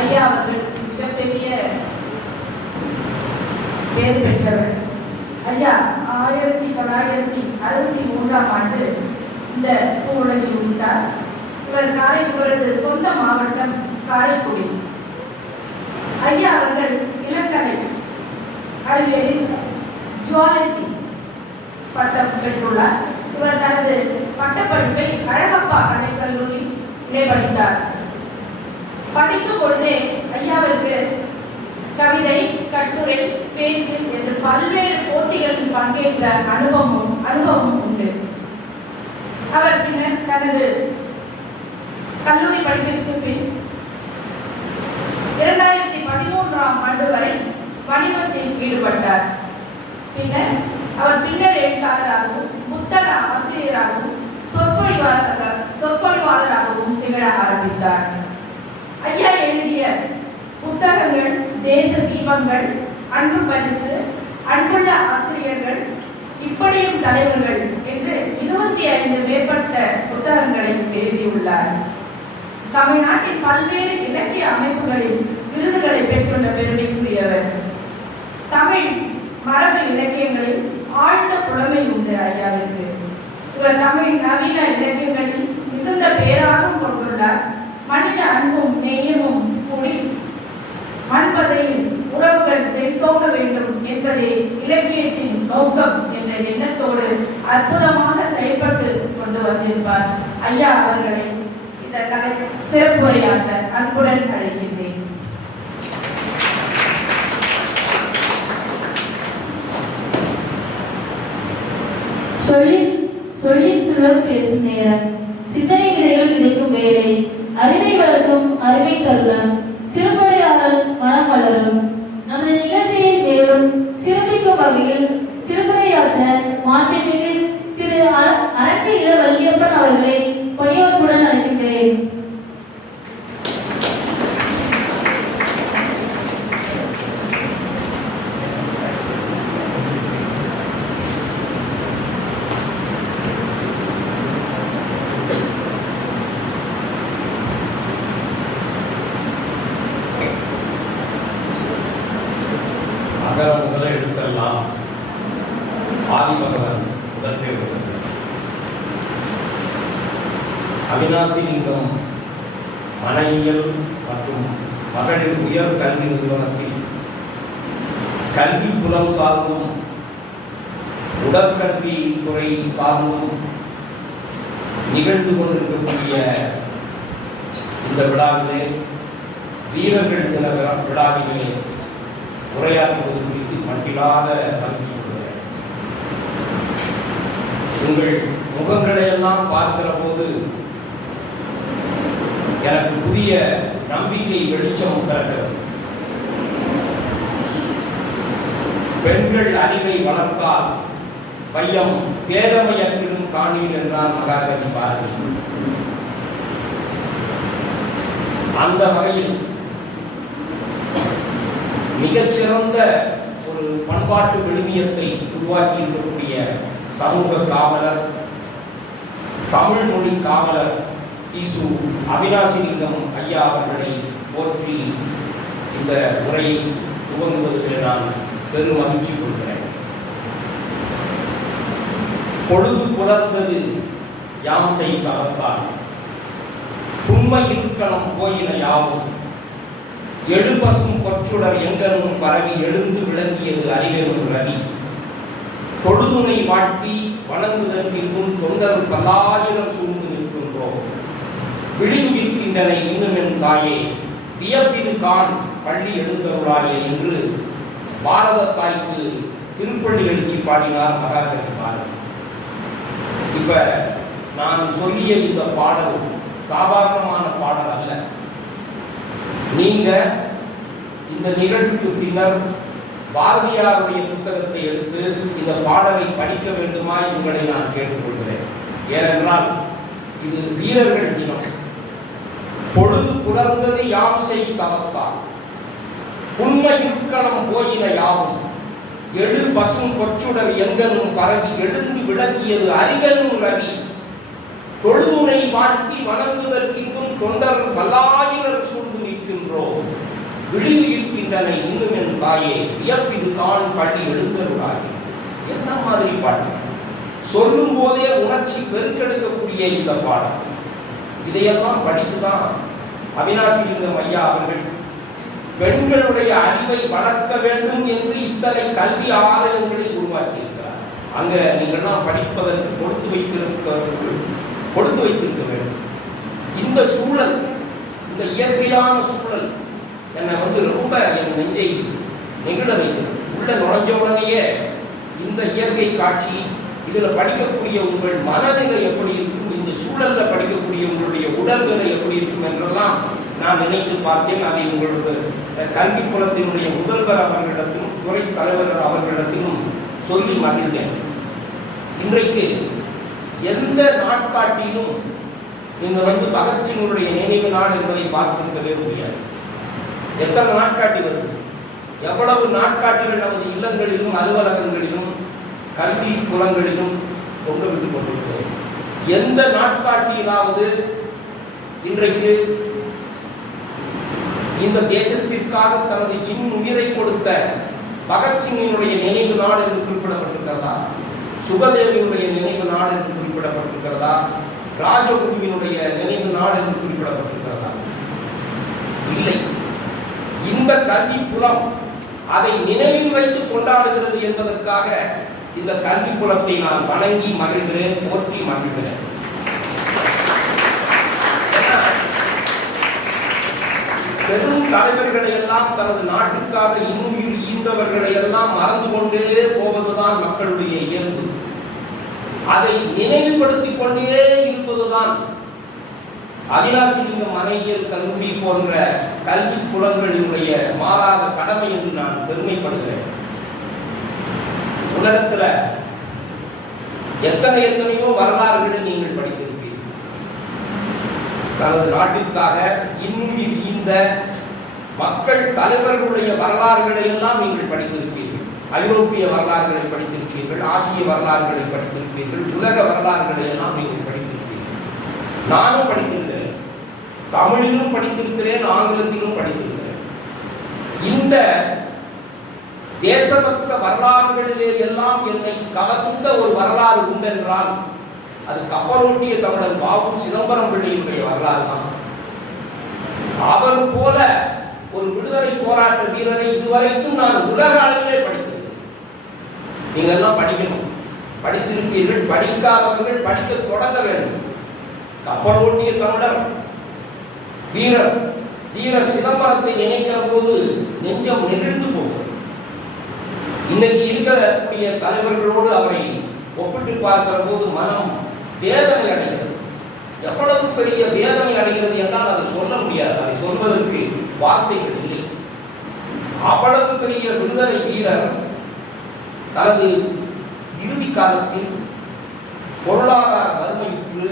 ஐயா அவர்கள் மிகப்பெரிய பெயர் பெற்றவர். ஐயா 1963 இந்த பூவுலகில் உதித்தார். இவரது சொந்த மாவட்டம் காரைக்குடி. ஐயா அவர்கள் இளங்கலை அறிவியலில் ஜுவாலஜி பட்டம் பெற்றுள்ளார். இவர் தனது பட்டப்படிப்பை அழகப்பா கலைக்கல்லூரியிலே படித்தார். படிக்கும் பொழுதே ஐயாவிற்கு கவிதை, கட்டுரை, பேச்சு என்று பல்வேறு போட்டிகளில் பங்கேற்ற அனுபவம் உண்டு. அவர் பின்னர் தனது கல்லூரி படிப்பிற்கு பின் 2013 வரை வணிகத்தில் ஈடுபட்டார். பின்னர் அவர் பின்னர் எழுத்தாளராகவும் புத்தக ஆசிரியராகவும் சொற்பொழிவாளராகவும் திகழ ஆரம்பித்தார். ஐயா எழுதிய புத்தகங்கள் தேச தீபங்கள், அன்பு பரிசு, அன்புள்ள ஆசிரியர்கள், இப்படியும் தலைவர்கள் என்று 25 மேற்பட்ட புத்தகங்களை எழுதியுள்ளார். தமிழ்நாட்டின் பல்வேறு இலக்கிய அமைப்புகளில் விருதுகளை பெற்றுள்ள பெருமைக்குரியவர். தமிழ் மரபு இலக்கியங்களில் ஆழ்ந்த புலமை உண்டு ஐயாவிற்கு. இவர் தமிழ் நவீன இலக்கியங்களில் மிகுந்த பேரார்வம் கொண்டுள்ளார். மனித அன்பும் நேயமும் கூடி மண்பதையில் உறவுகள் செழித்தோங்க வேண்டும் என்பதே இலக்கியத்தின் நோக்கம் என்ற எண்ணத்தோடு அற்புதமாக செயல்பட்டு கொண்டு வந்திருப்பார். ஐயா அவர்களை இந்த சிறப்புரையாற்ற அன்புடன் அழைக்கின்றேன். சொல்லின் சுழல் பேசும் நேரம், சிந்தனை விதைகள் விதைக்கும் வேலை, அறிவை வளர்க்கும் அறிவை தருணம், சிறுபடையாளர் மனம் வளரும். நமது நிகழ்ச்சியை மேலும் சிறப்பிக்கும் வகையில் சிறுபடையாற்ற மாண்புமிகு திரு அரங்க இள வள்ளியப்பன் அவர்களை பணியோர்ப்புடன் அழைக்கின்றேன். முதல எழுத்தெல்லாம் ஆதிபகவன் முதல் அவிநாசிலிங்கம் மனையியல் மற்றும் மகளிர் உயர் கல்வி நிறுவனத்தில் கல்வி புலம் சார்ந்தும் உடற்கல்வி துறை சார்ந்தும் நிகழ்ந்து கொண்டிருக்கக்கூடிய இந்த விழாவிலே வீரர்கள் தின விழாவிலே உரையாற்றுவது குறித்து மட்டில்லாத மகிழ்ச்சி கொள்கிறேன். உங்கள் முகங்களை எல்லாம் பார்க்கிற போது எனக்கு புதிய நம்பிக்கை வெளிச்சம் பிறக்கிறது. பெண்கள் அறிவை வளர்த்தால் பையம் பேதமையற்றிலும் காணீர் என்றான் மகாகவி பாரதி. அந்த வகையில் மிகச்சிறந்த ஒரு பண்பாட்டு விழுமியத்தை உருவாக்கி இருக்கக்கூடிய சமூக காவலர், தமிழ் மொழி காவலர் ஈசு அவிநாசிலிங்கம் ஐயா அவர்களை போற்றி இந்த உரையை துவங்குவதில் நான் பெரும் மகிழ்ச்சி கொள்கிறேன். பொழுது புலர்ந்தது யாம் செய் தளர்த்தால் உண்மை இருக்கணும் கோயில யாவும் எழுபசும் பொற்றுடர் எங்கனும் பரவி எழுந்து விளங்கியது அறிவெனும் ரவி தொழுதுனை வாழ்த்தி வணங்குதற்கின்றும் தொண்டர் பல்லாயிரம் சூழ்ந்து நிற்கின்றோம் விழிதுகின்றன இன்னும் என் தாயே வியப்பிது கான் பள்ளி எழுந்தருளாயே என்று பாரத தாய்க்கு திருப்பள்ளி எழுச்சி பாடினார் மகாகவி பாரதி. இப்ப நான் சொல்லிய இந்த பாடல் சாதாரணமான பாடல் அல்ல. நீங்க இந்த நிகழ்வுக்கு பின்னர் பாரதியாருடைய புத்தகத்தை எடுத்து இந்த பாடலை படிக்க வேண்டுமா உங்களை நான் கேட்டுக்கொள்கிறேன். ஏனென்றால் இது வீரர்கள் தினம். பொழுது புலர்ந்தது யாம் செய் தவத்தால் உண்மை இருக்கணும் போயின யாவும் எழு பசும் பொற்றுடர் எங்கனும் பரவி எழுந்து விளங்கியது அறிவனும் ரவி தொழுதுனை வாழ்த்தி வணங்குதற்கின்றும் தொண்டர் பல்லாயிரர் சூழ்ந்து நிற்கின்றோம் விழியுகின்றன இன்னும் என் தாயே வியப்பிது கான் பள்ளி எழுந்தருளாயே. என்ன மாதிரி பாட்டு! சொல்லும் போதே உணர்ச்சி பெருக்கெடுக்கக்கூடிய இந்த பாடம். இதையெல்லாம் படித்துதான் அவினாசிலிங்கம் ஐயா அவர்கள் பெண்களுடைய அறிவை வளர்க்க வேண்டும் என்று இத்தனை கல்வி ஆலயங்களை உருவாக்கியிருக்கிறார். அங்க நீங்கள்லாம் படிப்பதற்கு கொடுத்து வைத்திருக்க வேண்டும். இந்த சூழல், இந்த இயற்கையான சூழல் என்னை ரொம்ப என் நெஞ்சை நெகிழ வைக்கிறது. உள்ள நுழைஞ்ச உடனேயே இந்த இயற்கை காட்சி, இதுல படிக்கக்கூடிய உங்கள் மனநிலை எப்படி இருக்கும், இந்த சூழல்ல படிக்கக்கூடிய உங்களுடைய உடல்நிலை எப்படி இருக்கும் என்றெல்லாம் நான் நினைத்து பார்த்தேன். அதை உங்களுடைய கல்வி புலத்தினுடைய முதல்வர் அவர்களிடத்திலும் துறை தலைவர் அவர்களிடத்திலும் சொல்லி மகிழ்ந்தேன். இன்றைக்கு எந்த நாட்காட்டிலும் நீங்க பகத்சிங்குடைய நினைவு நாள் என்பதை பார்த்திருக்கவே முடியாது. எத்தனை நாட்காட்டி வருது, எவ்வளவு நாட்காட்டிகள் நமது இல்லங்களிலும் அலுவலகங்களிலும் கல்வி குலங்களிலும் கொண்டு விட்டுக் கொண்டிருக்கிறது. எந்த நாட்காட்டியிலாவது இன்றைக்கு இந்த தேசத்திற்காக தனது இன்னுயிரை கொடுத்த பகத்சிங்கினுடைய நினைவு நாள் என்று குறிப்பிடப்பட்டிருக்கிறதா? சுகதேவினுடைய நினைவு நாள் என்று குறிப்பிடப்பட்டிருக்கிறதா? ராஜகுருவினுடைய நினைவு நாள் என்று குறிப்பிடப்பட்டிருக்கிறதா? இல்லை. இந்த கல்வி புலம் அதை நினைவில் வைத்து கொண்டாடுகிறது என்பதற்காக இந்த கல்வி புலத்தை நான் வணங்கி மகிழ்கிறேன், போற்றி மகிழ்கிறேன். பெரும் தலைவர்களை எல்லாம், தனது நாட்டுக்காக இன்னுயிர் ஈந்தவர்களை எல்லாம் மறந்து கொண்டே போவதுதான் மக்களுடைய இயல்பு. அதை நினைவுபடுத்திக் கொண்டே இருப்பதுதான் அவினாசிலிங்கம் மனையியல் கல்லூரி போன்ற கல்வி புலங்களினுடைய மாறாத கடமை என்று நான் பெருமைப்படுகிறேன். உலகத்துல எத்தனையோ வரலாறுகளை நீங்கள் படித்திருப்பீர்கள். தனது நாட்டிற்காக இன்னுயிர் ஈந்த மக்கள் தலைவர்களுடைய வரலாறுகளை எல்லாம் நீங்கள் படித்திருப்பீர்கள். ஐரோப்பிய வரலாறுகளை படித்திருப்பீர்கள், ஆசிய வரலாறுகளை படித்திருப்பீர்கள், உலக வரலாறுகளை எல்லாம் நீங்கள் படித்திருப்பீர்கள். நானும் படித்திருக்கிறேன், தமிழிலும் படித்திருக்கிறேன், ஆங்கிலத்திலும் படித்திருக்கிறேன். இந்த தேசபக்த வரலாறுகளிலே எல்லாம் என்னை கவர்ந்த ஒரு வரலாறு உண்டென்றால் அது கப்பலோட்டிய தமிழன் பாபு சிதம்பரம் பிள்ளையினுடைய வரலாறு தான். அவர் போல ஒரு விடுதலை போராட்ட வீரரை இதுவரைக்கும் நான் உலக அளவிலே படித்தேன். நீங்க எல்லாம் படிக்கணும், படித்திருப்பீர்கள். படிக்காதவர்கள் படிக்க தொடங்க வேண்டும். கப்பலோட்டிய தமிழர் வீரர் சிதம்பரத்தை நினைக்கிற போது நெஞ்சம் நெகிழ்ந்து போகும். இன்னைக்கு இருக்கக்கூடிய தலைவர்களோடு அவரை ஒப்பிட்டு பார்க்கிற போது மனம் வேதனை அடைகிறது. எவ்வளவு பெரிய வேதனை அடைகிறது என்றால் அதை சொல்ல முடியாது, அதை சொல்வதற்கு வார்த்தைகள் இல்லை. அவ்வளவு பெரிய விடுதலை வீரர் தனது இறுதி காலத்தில் பொருளாதார வறுமையுற்று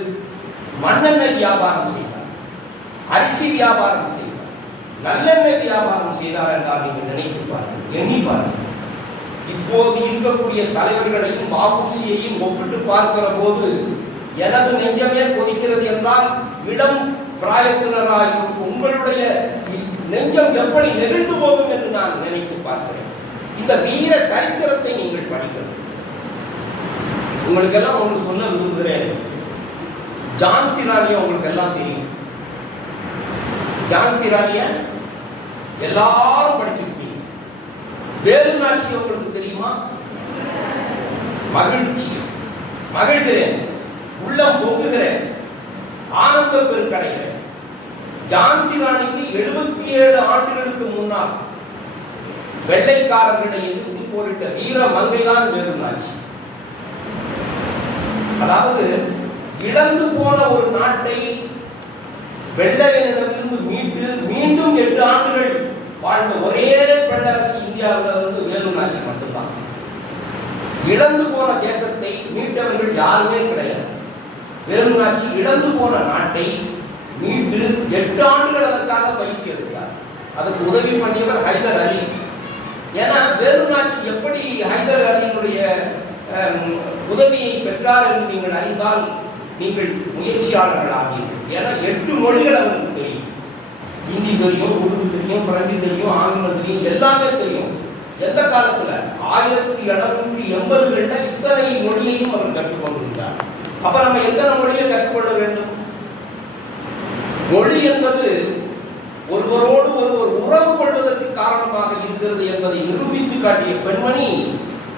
மண்ணெண்ணெய் வியாபாரம் செய்தார், அரிசி வியாபாரம் செய்தார், நல்லெண்ணெய் வியாபாரம் செய்தார் என்றால் நீங்கள் நினைத்து பாருங்கள், எண்ணி பாருங்கள். இப்போது இருக்கக்கூடிய தலைவர்களையும் வாபூசியையும் ஒப்பிட்டு பார்க்கிற போது எனது நெஞ்சமே கொதிக்கிறது என்றால் இளம் பிராயத்தினராக உங்களுடைய நெஞ்சம் எப்படி நெகிழ்ந்து போகும் என்று நான் நினைத்து பார்க்கிறேன். இந்த வீர சரித்திரத்தை நீங்கள் படிக்கணும். உங்களுக்கெல்லாம் ஒன்று சொல்ல விரும்புகிறேன். ஜான்சி ராணியை உங்களுக்கு எல்லாம் தெரியும். ஜான்சி ராணிய எல்லாரும் படிச்சிருக்கீங்க. வேலுநாச்சி உங்களுக்கு தெரியுமா? மகிழ்கிறேன், உள்ளம் பொங்குகிறேன், ஆனந்த பெருக்கடைகிறேன். ஜான்சி ராணிக்கு 77 ஆண்டுகளுக்கு முன்னால் வெள்ளைக்காரர்களை எதிர்த்து போரிட்ட வீர மங்கைதான் வேலுநாச்சி. அதாவது இழந்து போன ஒரு நாட்டை வெள்ளையனிடமிருந்து மீட்டு மீண்டும் 8 ஆண்டுகள் வாழ்ந்த ஒரே பெண்ணரசு இந்தியாவில் வேலுநாச்சி மட்டும்தான். இழந்து போன தேசத்தை மீட்டவர்கள் யாருமே கிடையாது. வேலுநாச்சி இழந்து போன நாட்டை மீட்டு 8 ஆண்டுகள் அதற்காக பயிற்சி எடுத்தார். அதுக்கு உதவி பண்ணியவர் ஹைதர் அலி. ஏன்னா வேலுநாச்சி எப்படி ஹைதர் அலியினுடைய உதவியை பெற்றார் என்று நீங்கள் அறிந்தால் நீங்கள் முயற்சியாளர்கள் ஆவீர்கள். ஏன்னா 8 மொழிகள் அவருக்கு தெரியும். ஹிந்தி தெரியும், உருது தெரியும், பிரெஞ்சு தெரியும், ஆங்கிலம் தெரியும், எல்லாமே தெரியும். எந்த காலத்துல 1780களில் இத்தனை மொழியையும் அவர் கற்றுக்கொண்டிருந்தார். அப்ப நம்ம எத்தனை மொழியை கற்றுக்கொள்ள வேண்டும்? மொழி என்பது ஒருவரோடு ஒருவர் உறவு கொள்வதற்கு காரணமாக இருக்கிறது என்பதை நிரூபித்து காட்டிய பெண்மணி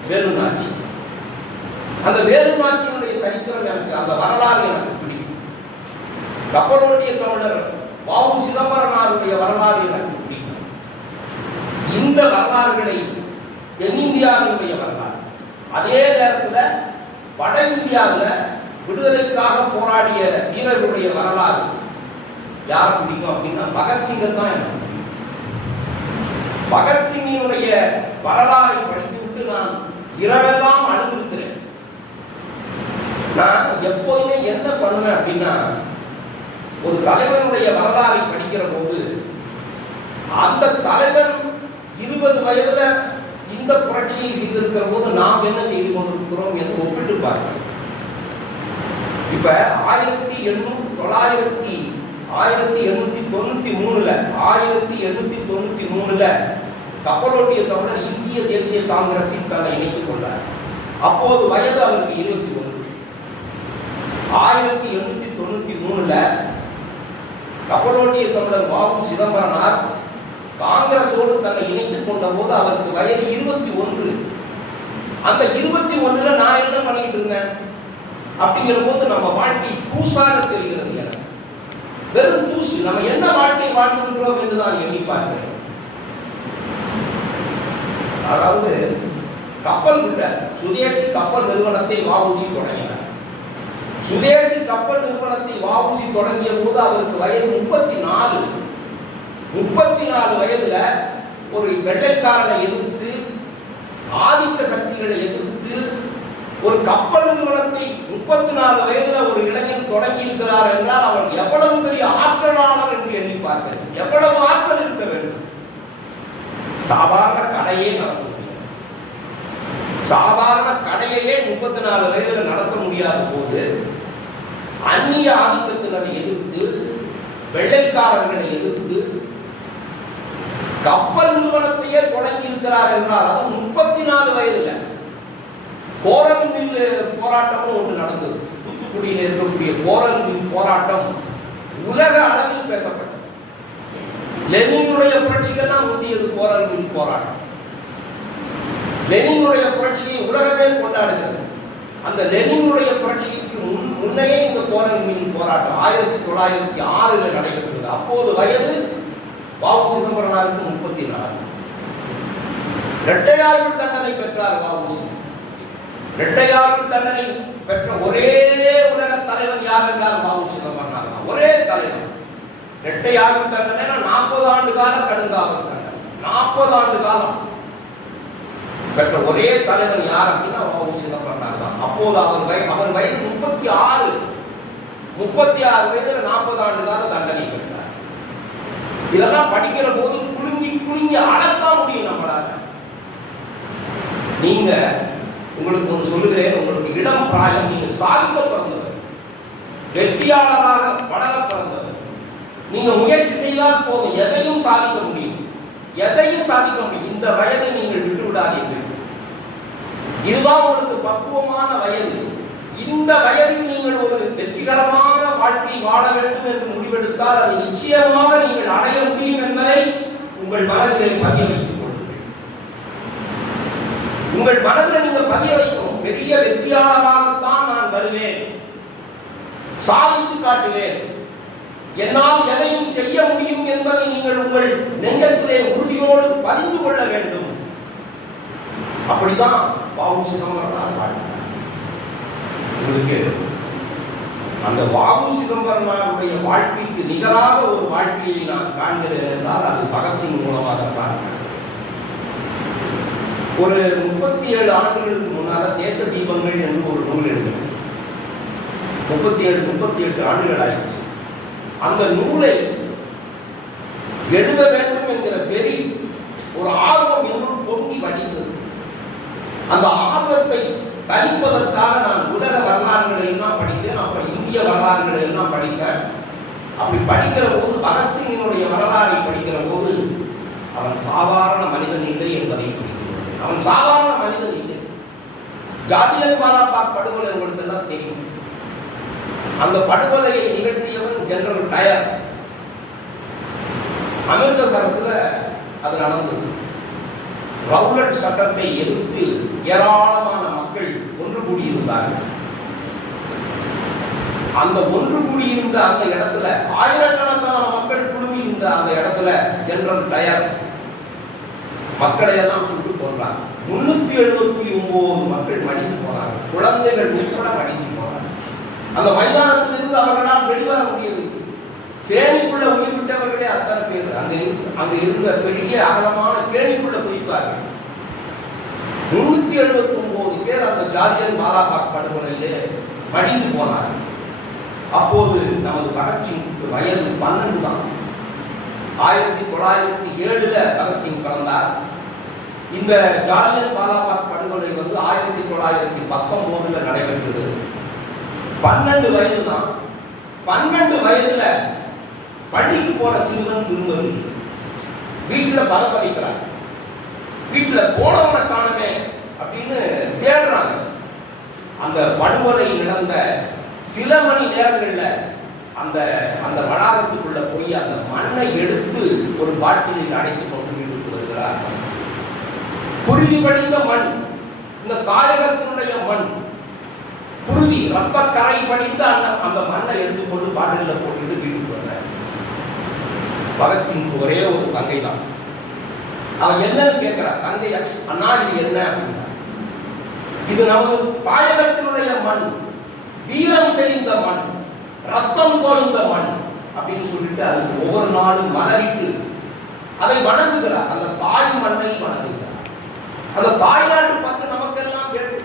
வேலுநாச்சி. அந்த வேலுநாச்சியினுடைய சரித்திரம் எனக்கு, அந்த வரலாறு எனக்கு பிடிக்கும். கப்பலோட்டிய தமிழர் வ.உ. சிதம்பரனாருடைய வரலாறு எனக்கு பிடிக்கும். இந்த வரலாறுகளை தென்னிந்தியாவினுடைய வரலாறு, அதே நேரத்தில் வட இந்தியாவில் விடுதலைக்காக போராடிய வீரர்களுடைய வரலாறு யார் பிடிக்கும் அப்படின்னா பகத்சிங்கை தான் எனக்கு பிடிக்கும். பகத்சிங்கினுடைய வரலாறை படித்துவிட்டு நான் இரவெல்லாம் அழுந்திருக்கிறேன். நான் எப்போதுமே என்ன பண்ணுவேன் அப்படின்னா, ஒரு தலைவனுடைய வரலாறை படிக்கிற போது அந்த தலைவர் 20 வயதுல இந்த புரட்சியை செய்திருக்கிற போது நாம் என்ன செய்து கொண்டிருக்கிறோம் என்று ஒப்பிட்டு பார்க்கிறேன். இப்ப 1893ல கப்பலோட்டிய தமிழர் இந்திய தேசிய காங்கிரஸில் தன்னை இணைத்துக் கொண்டார். அப்போது வயது அவருக்கு 21. 1893ல கப்பலோட்டிய தமிழர் வ.உ. சிதம்பரனார் காங்கிரஸோடு தன்னை இணைத்துக் கொண்ட போது அவருக்கு வயது 21. அந்த 21ல நான் என்ன பண்ணிட்டு இருந்தேன் அப்படிங்கிற போது நம்ம வாழ்க்கை தூசாக தெரிகிறது. எனக்கு வெறும் தூசு. நம்ம என்ன வாழ்க்கை வாழ்ந்திருக்கிறோம் என்று நான் எண்ணி பார்க்கிறேன். அதாவது கப்பல் விட்ட சுதேசி கப்பல் நிறுவனத்தை வ.உ.சி. தொடங்கினார். சுதேசி கப்பல் நிறுவனத்தை வ.உ.சி. தொடங்கிய போது அவருக்கு வயது 34. 34 வயதுல ஒரு வெள்ளைக்காரனை எதிர்த்து, ஆதிக்க சக்திகளை எதிர்த்து ஒரு கப்பல் நிறுவனத்தை 34 வயதுல ஒரு இளைஞன் தொடங்கி இருக்கிறார் என்றால் அவர் எவ்வளவு பெரிய ஆற்றலாளர் என்று எண்ணி பார்க்கிறது. எவ்வளவு ஆற்றல் இருக்க வேண்டும். சாதாரண கடையே நடத்த முடியாது. சாதாரண கடையையே 34 வயதுல நடத்த முடியாத போது அந்நிய ஆதிக்கத்தினரை எதிர்த்து, வெள்ளைக்காரர்களை எதிர்த்து கப்பல் நிறுவனத்தையே தொடங்கி இருக்கிறார் என்றால் அது 34 வயதுல. கோரல் மில் போராட்டமும் ஒன்று நடந்தது. தூத்துக்குடியில் இருக்கக்கூடிய கோரல் மில் போராட்டம் உலக அளவில் பேசப்பட்டது. லெனினுடைய புரட்சிகள் தான் முந்தியது கோரல் மில் போராட்டம். லெனினுடைய புரட்சியை உலகமே கொண்டாடுகிறது. அந்த லெனினுடைய புரட்சிக்கு முன்னையே இந்த கோரல் மில் போராட்டம் 1906 நடைபெற்றது. அப்போது வயது வ.உ. சிதம்பரனாருக்கு 34. இரட்டையாயுள் தண்டனை பெற்றார் வ.உ.சி. இரட்டையாயுள் தண்டனை பெற்ற ஒரே உலக தலைவன் யார் என்றால் வ.உ. சிதம்பரனார் தான். ஒரே தலைவன். இரட்டையாயுள் தண்டனை 40 ஆண்டு கால கடுங்காவல் தண்டனை. 40 ஆண்டு காலம் பெற்ற ஒரே தலைவன் யார் அப்படின்னா வ.உ. சிதம்பரனார் தான். அப்போது அவர் வயது 36. 36 வயதுல 40 ஆண்டு கால தண்டனை பெற்றார். இதெல்லாம் படிக்கிற போது குலுங்கி குலுங்கி அடத்தான் முடியும் நம்மளால. நீங்க உங்களுக்கு ஒன்று சொல்லுகிறேன், உங்களுக்கு இடம் பிராயம், நீங்க சாதிக்க பிறந்தவர், வெற்றியாளராக வளர பிறந்தவர். நீங்க முயற்சி செய்தால் போதும், எதையும் சாதிக்க முடியும். எதையும் சாதிக்க முடியும். இந்த வயதை நீங்கள் விட்டு விடாதீர்கள். இதுதான் உங்களுக்கு பக்குவமான வயது. இந்த வயதில் நீங்கள் ஒரு வெற்றிகரமான வாழ்க்கை வாழ வேண்டும் என்று முடிவெடுத்தால் அதை நிச்சயமாக நீங்கள் அடைய முடியும் என்பதை உங்கள் மனதிலே பதிய வைத்துக் கொள்ளுங்கள். உங்கள் மனதில் நீங்கள் பதிய வைக்கணும். பெரிய வெற்றியாளராகத்தான் நான் வருவேன், சாதித்து காட்டுவேன், என்னால் எதையும் செய்ய முடியும் என்பதை நீங்கள் உங்கள் நெஞ்சத்திலே உறுதியோடு பதிந்து கொள்ள வேண்டும். அப்படிதான் வ.உ. சிதம்பரனார் வாழ்ந்தார். உங்களுக்கு அந்த வ.உ. சிதம்பரனாருடைய வாழ்க்கைக்கு நிகராக ஒரு வாழ்க்கையை நான் காண்கிறேன் என்றால் அது பகத்சிங் மூலமாக பார்க்கிறேன். ஒரு 37 ஆண்டுகளுக்கு முன்னால தேச தீபங்கள் என்று ஒரு நூல் எழுதினேன். 38 ஆண்டுகள் ஆயிடுச்சு. அந்த நூலை எழுத வேண்டும் என்கிற வெறி, ஒரு ஆர்வம் என்னுள் பொங்கி வடிந்தது. அந்த ஆர்வத்தை தணிப்பதற்காக நான் உலக வரலாறுகளை எல்லாம் படித்தேன். அப்புறம் இந்திய வரலாறுகளை எல்லாம் படித்தேன். அப்படி படிக்கிற போது பகத்சிங்கினுடைய வரலாறை படிக்கிற போது அவன் சாதாரண மனிதன் இல்லை என்பதை புரிகிறது. அவன் சாதாரண மனிதன் இல்லை. ஜாலியன் வாலாபாக் படுகொலை உங்களுக்கு எல்லாம் தெரியும். அந்த படுகொலையை நிகழ்த்தியவன் ஜெனரல் டயர். அமிர்தசரஸ்ல அது நடந்தது. ரவுலட் சட்டத்தை எதிர்த்து ஏராளமான மக்கள் ஒன்று கூடியிருந்தார்கள். அந்த ஒன்று கூடியிருந்த அந்த இடத்துல ஆயிரக்கணக்கான மக்கள் குழுமி இருந்த அந்த இடத்துல ஜெனரல் டயர் மக்களை எல்லாம் சுட்டுக் கொண்டாங்க. 379 மக்கள் மடிந்து போனாங்க. குழந்தைகள் உட்பட மடிந்து போனாங்க. அந்த மைதானத்திலிருந்து அவர்களால் வெளிவர முடியவில்லை. கேணிக்குள்ள உயிர்விட்டவர்களே அத்தனை பேர் அங்க இருந்த பெரிய அகலமான கேணிக்குள்ள குதித்தார்கள். 379 பேர் அந்த ஜாலியன் வாலாபாக் படுகொலையிலே மடிந்து போனார்கள். அப்போது நமது பகத்சிங்குக்கு வயது 12 தான். 1907 பகத்சிங் பிறந்தார். இந்த ஜாலியன் வாலாபாக் படுகொலை 1919 நடைபெற்றது. 12 வயது தான். 12 வயதுல பள்ளிக்கு போன சிறுவன் திரும்பவில்லை. வீட்டில் பலப்படிக்கிறாங்க. வீட்டில் போனவனை காணமே அப்படின்னு தேடுறாங்க. அந்த படுகொலை நடந்த சில மணி நேரங்கள்ல அந்த அந்த வளாகத்துக்குள்ள போய் அந்த மண்ணை எடுத்து ஒரு பாட்டிலில் அடைத்துக் கொண்டு வீட்டுக்கு வருகிறார். புழுதி படிந்த மண், இந்த தாயகத்தினுடைய மண், புழுதி ரத்த கரை படிந்த அந்த மண்ணை எடுத்துக்கொண்டு பாட்டில போட்டு வீட்டுக்கு வந்தார். பகத்சிங் ஒரே ஒரு தங்கை தான். அவன் என்னன்னு கேட்கிறார். தங்கை, அண்ணா இது என்ன அப்படின்னா, இது நமது தாயகத்தினுடைய மண், வீரம் செறிந்த மண், ரத்தம் தோய்ந்த மண் அப்படின்னு சொல்லிட்டு அதுக்கு ஒவ்வொரு நாளும் மலரிட்டு அதை வணங்குகிறார். அந்த தாய் மண்ணை வணங்குகிறார். அந்த தாய்நாட்டு பற்றி நமக்கெல்லாம் கேட்டு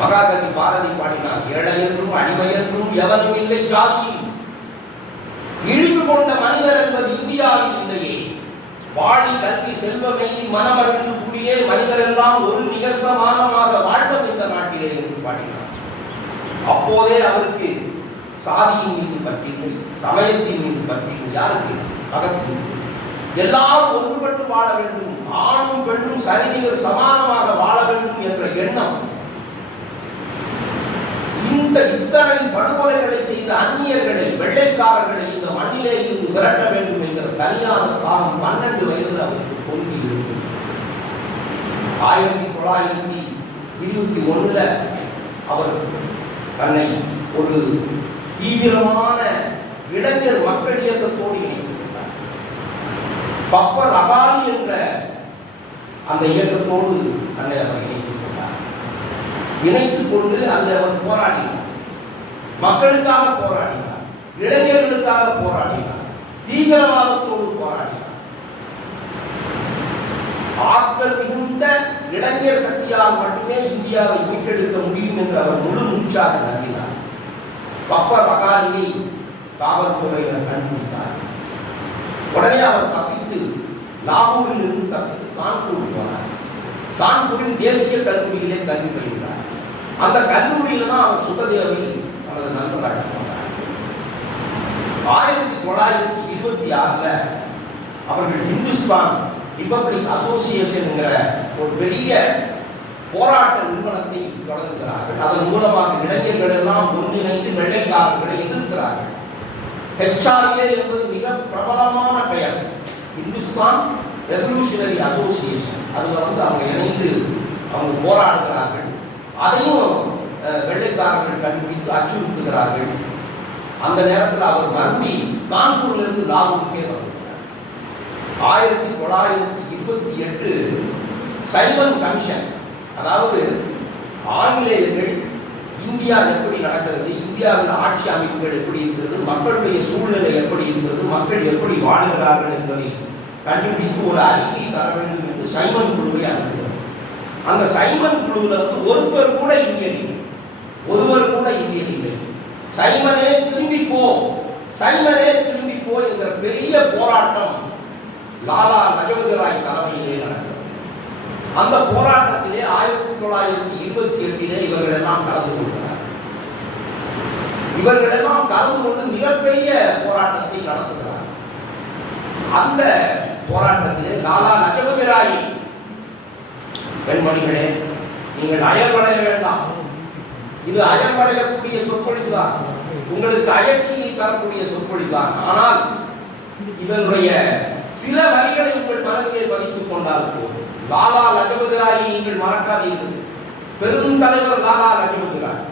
மகாகவி பாரதி பாடினார். ஏழை என்றும் அடிமை என்றும் எவனும் இல்லை ஜாதியில், இழிவு கொண்ட மனிதர் என்பது இந்தியாவில் இல்லையே, வாழி கல்வி செல்வமெய்தி மனமறிந்து கூடியே மனிதர் எல்லாம் ஒரு நிகழ்சமானமாக வாழ்ந்தோம் இந்த நாட்டிலே என்று பாடினார். அப்போதே அவருக்கு சாதியின் மீது பற்றில்லை, சமயத்தின் மீது பற்றில்லை. யாருக்கு? பகத்சிங். எல்லாரும் ஒன்றுபட்டு வாழ வேண்டும், ஆணும் பெண்ணும் சரிநிகர் சமானமாக வாழ வேண்டும் என்ற எண்ணம். இந்த இத்தனை படுகொலைகளை செய்த அந்நியர்களை, வெள்ளைக்காரர்களை இந்த மண்ணிலே இருந்து விரட்ட வேண்டும் என்கிற தனியான காலம் 12 வயதில் அவருக்கு பொங்கி இருந்தது. 1921 அவர் தன்னை ஒரு தீவிரமான இளைஞர் மக்கள் இயக்கத்தோடு இணைத்துக் கொண்டார். பப்பர் அகாலி என்ற அந்த இயக்கத்தோடு தன்னை அவர் இணைத்துக் கொண்டார். இணைத்துக் கொண்டு அதில் அவர் போராடினார். மக்களுக்காக போராடினார், இளைஞர்களுக்காக போராடினார், தீவிரவாதத்தோடு போராடினார். ஆற்றல் மிகுந்த இளைஞர் சக்தியால் மட்டுமே இந்தியாவை மீட்டெடுக்க முடியும் என்று அவர் முழு மூச்சாக நம்பினார். பப்பர் அகாலியை காவல்துறையினர் கண்டுபிடித்தார். உடனே அவர் தப்பித்து லாகூரில் இருந்து தப்பித்து கான்பூர் போனார். கான்பூரில் தேசிய கல்லூரியிலே கல்வி பயின்றார். அந்த கல்லூரியில தான் அவர் சுகதேவில் அவரது நண்பராக போனார். 1926 அவர்கள் இந்துஸ்தான் ரிபப்ளிக் அசோசியேஷன் என்கிற ஒரு பெரிய போராட்ட நிறுவனத்தை தொடங்குகிறார்கள். அதன் மூலமாக இளைஞர்கள் எல்லாம் ஒன்றிணைந்து வெள்ளைக்காரர்களை எதிர்க்கிறார்கள். HRA என்பது மிக பிரபலமான பெயர், இந்துஸ்தான் ரெவல்யூஷனரி அசோசியேஷன். அதுல அவங்க இணைந்து அவங்க போராடுகிறார்கள். அதையும் வெள்ளைக்காரர்கள் கண்டுபிடித்து அச்சுறுத்துகிறார்கள். அந்த நேரத்தில் அவர் மறுபடி கான்பூர்ல இருந்து லாகூருக்கே வருகிறார். 1928 சைமன் கமிஷன், அதாவது ஆங்கிலேயர்கள் இந்தியா எப்படி நடக்கிறது, இந்தியாவில் ஆட்சி அமைப்புகள் எப்படி இருக்கிறது, மக்களுடைய சூழ்நிலை எப்படி இருக்கிறது, மக்கள் எப்படி வாழ்கிறார்கள் என்பதை கண்டுபிடித்து ஒரு அறிக்கை தர வேண்டும் என்று சைமன் குழுவை அனுப்புகிறார். அந்த சைமன் குழுவில் ஒருவர் கூட இந்தியர் இல்லை, ஒருவர் கூட இந்தியர் இல்லை. சைமனே திரும்பி போ, சைமனே திரும்பி போ என்கிற பெரிய போராட்டம் லாலா லஜபதி ராய் தலைமையிலே நடக்கிறது. அந்த போராட்டத்திலே 1928 இவர்கள் எல்லாம் கலந்து கொள்கிறார். இவர்களெல்லாம் கலந்து கொண்டு மிகப்பெரிய போராட்டத்தை நடத்துகிறார். அந்த போராட்டத்திலே லாலா லஜபதி ராய், பெண்மணிகளே நீங்கள் அயர்வடைய வேண்டாம், இது அயர்வடையக்கூடிய சொற்பொழிவுதான், உங்களுக்கு அயற்சியை தரக்கூடிய சொற்பொழிவுதான். ஆனால் இதனுடைய சில வரிகளை உங்கள் மனதிலே பதித்துக் கொண்டால் போதும். லாலா லஜபதி ராயை நீங்கள் மறக்காதீர்கள். பெருந்தலைவர் லாலா லஜபதி ராய்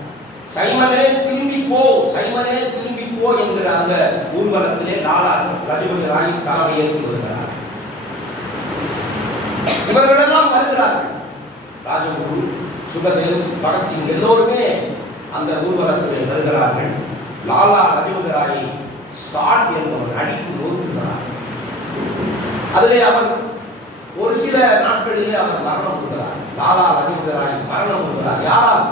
சைமனே திரும்பி போ, சைமனே திரும்பி போ என்கிற அந்த ஊர்வலத்திலே லாலா லஜபதி ராய் தலைமையேற்று வருகிறார். இவர்களெல்லாம் வருகிறார்கள். ராஜகுரு, சுகதேவ், பகத்சிங் எல்லோருமே அந்த ஊர்வலத்திலே வருகிறார்கள். லாலா லஜபதி ராயை ஸ்காட் என்பவர் அடித்து நோக்குகிறார். அதிலே அவர் ஒரு சில நாட்களிலே அவர் மரணம் கொள்கிறார். லாலா லஜபதி ராய் மரணம் கொள்கிறார். யாரால்?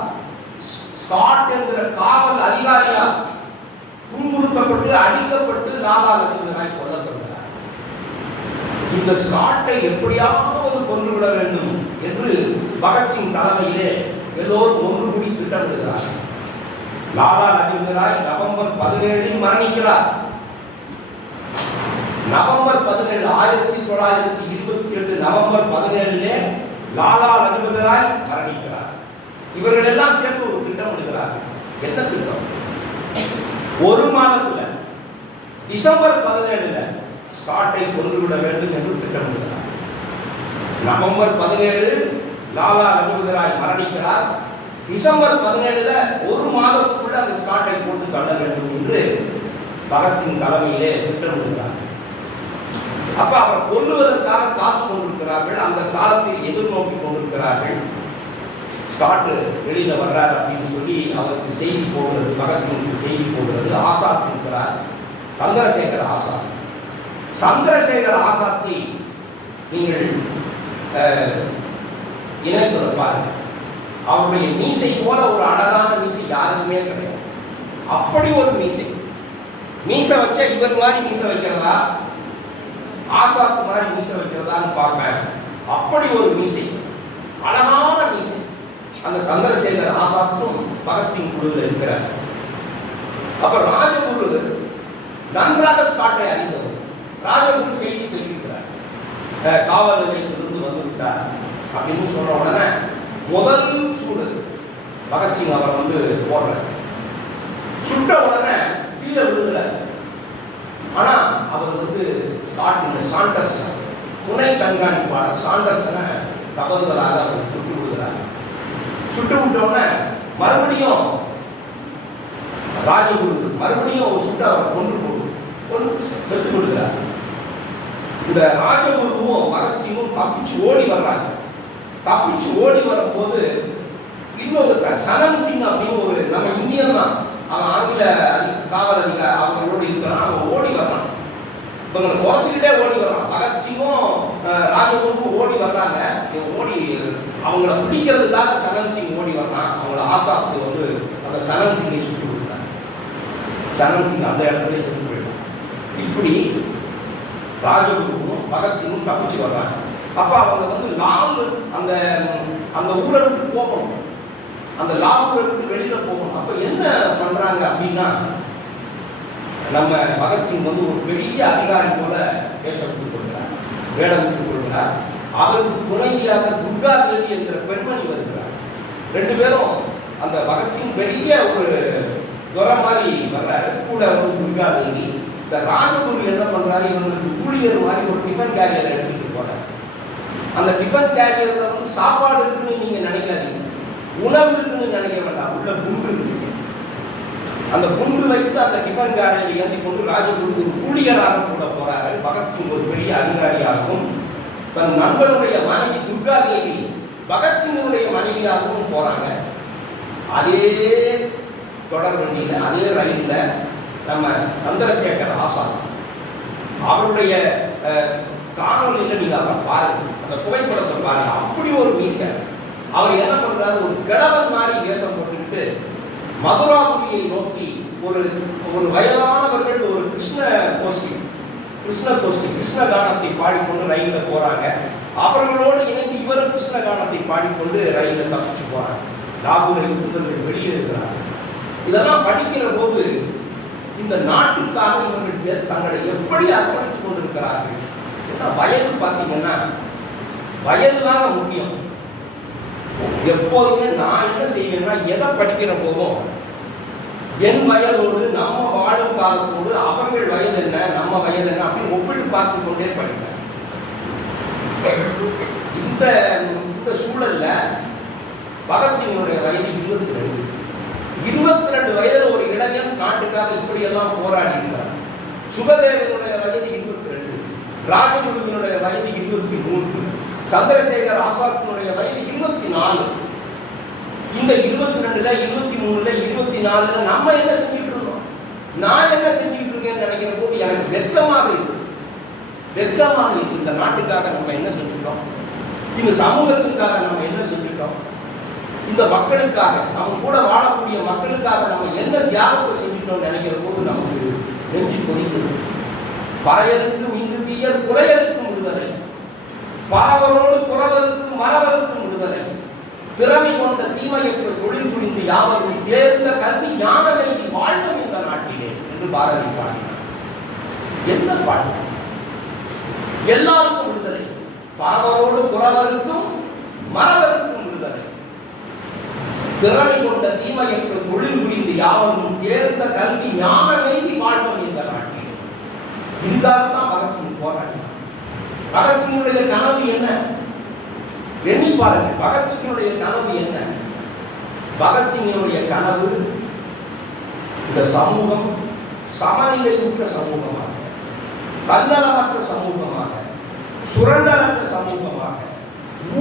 ஸ்காட் என்கிற காவல் அதிகாரியால் துன்புறுத்தப்பட்டு அடிக்கப்பட்டு லாலா லஜபதி ராய் கொல்லப்படுகிறார். இந்த ஸ்காட்டை எப்படியாவது கொன்றுவிட வேண்டும் என்று பகத்சிங் தலைமையிலே எல்லோரும் ஒன்று கூடி திட்டமிடுகிறார். லாலா லஜபதி ராய் நவம்பர் 17 மரணிக்கிறார். நவம்பர் 17, 1928 நவம்பர் 17 லாலா லஜபதி ராய் மரணிக்கிறார். இவர்கள் எல்லாம் சேர்ந்து ஒரு திட்டம் எடுக்கிறார்கள். என்ன திட்டம்? ஒரு மாதத்துல டிசம்பர் 17 ஸ்காட்டை கொன்றுவிட வேண்டும் என்று திட்டமிடுகிறார். நவம்பர் 17 லாலா லஜபதி ராய் மரணிக்கிறார். டிசம்பர் 17 ஒரு மாதத்துக்குள்ள அந்த ஸ்காட்டை போட்டு தள்ள வேண்டும் என்று பகத்சிங் தலைமையிலே திட்டமிடுகிறார். அப்ப அவர் கொல்லுவதற்காக காத்து கொண்டிருக்கிறார்கள். அந்த காலத்தை எதிர்நோக்கி கொண்டிருக்கிறார்கள். ஸ்காட் வெளியில வர்றார் அப்படின்னு சொல்லி அவருக்கு செய்தி போடுறது, பகத்சிங்க்கு செய்தி போடுறது. ஆசாத் இருக்கிறார், சந்திரசேகர் ஆசாத். சந்திரசேகர் ஆசாத்தை நீங்கள் இணைத்து பாருங்க. அவருடைய மீசை போல ஒரு அழகான மீசை யாருக்குமே கிடையாது. அப்படி ஒரு மீசை வச்ச இவர் மாதிரி மீசை வைக்கிறதா, ஆசாத் மாதிரி மீசை வைக்கிறதான்னு பார்ப்பேன். அப்படி ஒரு மீசை, அழகான மீசை. அந்த சந்திரசேகர் ஆசாத்தும் பகத்சிங் குழுவில் இருக்கிறார். அப்ப ராஜகுரு நன்றாக ஸ்காட்டை அறிந்தவர். ராஜகுரு செய்தி தெரிவிக்கிறார், காவல் நிலையத்திலிருந்து வந்துவிட்டார் அப்படின்னு சொன்ன உடனே முதல் சூடு பகத்சிங் அவர் வந்து போடுறார். சுட்ட உடனே கீழே விழுகிறார். ஆனா அவர் வந்து சாண்டர்ஸ் துணை கண்காணிப்பாளர் சாண்டர்ஸனை தவறுதலாக அவர் சுட்டு விடுகிறார். சுட்டு விட்டோடனே மறுபடியும் ராஜகுரு மறுபடியும் ஒரு சுட்டு அவரை கொண்டு செத்து விடுகிறார். இந்த ராஜகுருவும் பகத்சிங்கும் தப்பிச்சு ஓடி வர்றாங்க. தப்பிச்சு ஓடி வரும்போது இன்னொருத்தர் சனம் சிங் அப்படின்னு ஒரு நம்ம இந்தியன் தான், அவன் ஆங்கில காவல் அதிகாரி அவங்களோடு இருக்கிறான். அவன் ஓடி வர்றான், இவங்களை குறைச்சிக்கிட்டே ஓடி வர்றான். பகத்சிங்கும் ராஜகுருவும் ஓடி வர்றாங்க. ஓடி அவங்கள பிடிக்கிறதுக்காக சனம் சிங் ஓடி வர்றான். அவங்கள ஆசாத்து வந்து அந்த சனம் சிங்கை சுட்டு விடுறாங்க. சனம் சிங் அந்த இடத்துல செத்து போயிட்டான். இப்படி ராஜகுருவும் பகத்சிங்கும் தப்பிச்சு வர்றாங்க. அப்ப அவங்க வந்து அந்த அந்த ஊரை விட்டு போகணும், அந்த லாகூரை விட்டு வெளியில போகணும். அப்ப என்ன பண்றாங்க அப்படின்னா, நம்ம பகத்சிங் வந்து ஒரு பெரிய அதிகாரி போல பேசப்பட்டு கொள்கிறார், வேடம் விட்டு கொள்கிறார். அவருக்கு துணைவியாக துர்கா தேவி என்கிற பெண்மணி வருகிறார். ரெண்டு பேரும் அந்த பகத்சிங் பெரிய ஒரு துறை மாதிரி வர்றாரு, கூட வந்து துர்கா தேவி. இந்த ராஜகுரு என்ன பண்றாரு, இவங்களுக்கு ஊழியர் மாதிரி ஒரு டிஃபன் கேரியர் எடுத்துட்டு போறாரு. அந்த டிஃபன் கேரியர்ல வந்து சாப்பாடு இருக்குன்னு நீங்க நினைக்காதீங்க, உணவு இருக்குன்னு நினைக்க வேண்டாம். உள்ள குண்டு இருக்கு. அந்த குண்டு வைத்து அந்த டிஃபன் கேரியரை ஏந்தி கொண்டு ராஜகுரு ஒரு ஊழியராக கூட போறாரு. பகத்சிங் ஒரு பெரிய அதிகாரியாகவும் தன் நண்பனுடைய மனைவி துர்கா தேவி பகத்சிங்குடைய மனைவியாகவும் போறாங்க. அதே தொடர் வண்டியில அதே ரயில்ல நம்ம சந்திரசேகர் ஆசாத் அவருடைய காணொலியில நீங்க அவரை பாருங்க, அந்த புகைப்படத்தை பாருங்க. அப்படி ஒரு மீசை. அவர் என்ன பண்றாரு, ஒரு கிழவன் மாதிரி வேஷம் போட்டுக்கிட்டு மதுராபுரியை நோக்கி ஒரு ஒரு வயதானவர்கள் ஒரு கிருஷ்ண கானத்தை பாடிக்கொண்டு ரயில்ல போறாங்க. அவர்களோடு இணைந்து இவரும் கிருஷ்ண கானத்தை பாடிக்கொண்டு ரயில்ல தப்பிச்சு போறாங்க. லாகூரை விட்டு வெளியே இருக்கிறாங்க. இதெல்லாம் படிக்கிற போது இந்த நாட்டுக்காக இவர்கள் தங்களை எப்படி அர்ப்பணித்துக் கொண்டிருக்கிறார்கள். வயது பார்த்தீங்கன்னா வயதுதான முக்கியம். எப்போதுமே நான் என்ன செய்வேன்னா, எதை படிக்கிற போதும் என் வயதோடு நம்ம வாழும் காலத்தோடு அவர்கள் வயது என்ன நம்ம வயது என்ன அப்படின்னு ஒப்பிட்டு பார்த்து கொண்டே படிப்பேன். இந்த சூழல்ல பகத்சிங்கினுடைய வயது 22 வயதில் ஒரு இளைஞன் நாட்டுக்காக இப்படி எல்லாம் போராடி இருந்தார். சுகதேவனுடைய வயது 22, ராஜகுருவினுடைய வயது 23, சந்திரசேகர் ஆசாத்தினுடைய வயது 24. இந்த 22ல 23ல 24ல நம்ம என்ன செஞ்சுட்டு இருக்கோம்? நான் என்ன செஞ்சுட்டு இருக்கேன்னு நினைக்கிற போது எனக்கு வெட்கமாக இருக்கு. இந்த நாட்டுக்காக நம்ம என்ன செஞ்சுட்டோம்? இந்த சமூகத்துக்காக நம்ம என்ன செஞ்சுட்டோம்? இந்த மக்களுக்காக, நம்ம கூட வாழக்கூடிய மக்களுக்காக நம்ம என்ன தியாகத்தை செஞ்சுட்டோம் நினைக்கிற போது நமக்கு நெஞ்சு கொதிக்குது. பறையருக்கும் இங்கு தீயர் குறையருக்கும் விடுதலை, பாவரோடு புறவருக்கும் மறவருக்கும் விடுதலை, திறமை கொண்ட தீமையற்ற தொழில் புரிந்து யாவரும் தேர்ந்த கல்வி ஞான வைதி வாழ்வும் இந்த நாட்டிலே என்று பாரதி பாடினார். என்ன பாடு? எல்லாருக்கும் விடுதலை, பாவரோடு புறவருக்கும் மறவருக்கும் விடுதலை, திறமை கொண்ட தீமையற்ற தொழில் புரிந்து யாவரும் தேர்ந்த கல்வி ஞான வைதி வாழ்வும் இந்த நாட்டிலே. இதுக்காகத்தான் பகத்சிங் போராடினார். பகத்சிங்குடைய கனவு என்ன? எண்ணி பாருங்கள். பகத்சிங்குடைய கனவு என்ன? பகத்சிங்கினுடைய கனவு இந்த சமூகம் சமநிலையுற்ற சமூகமாக, தன்னலமற்ற சமூகமாக, சுரண்டலற்ற சமூகமாக,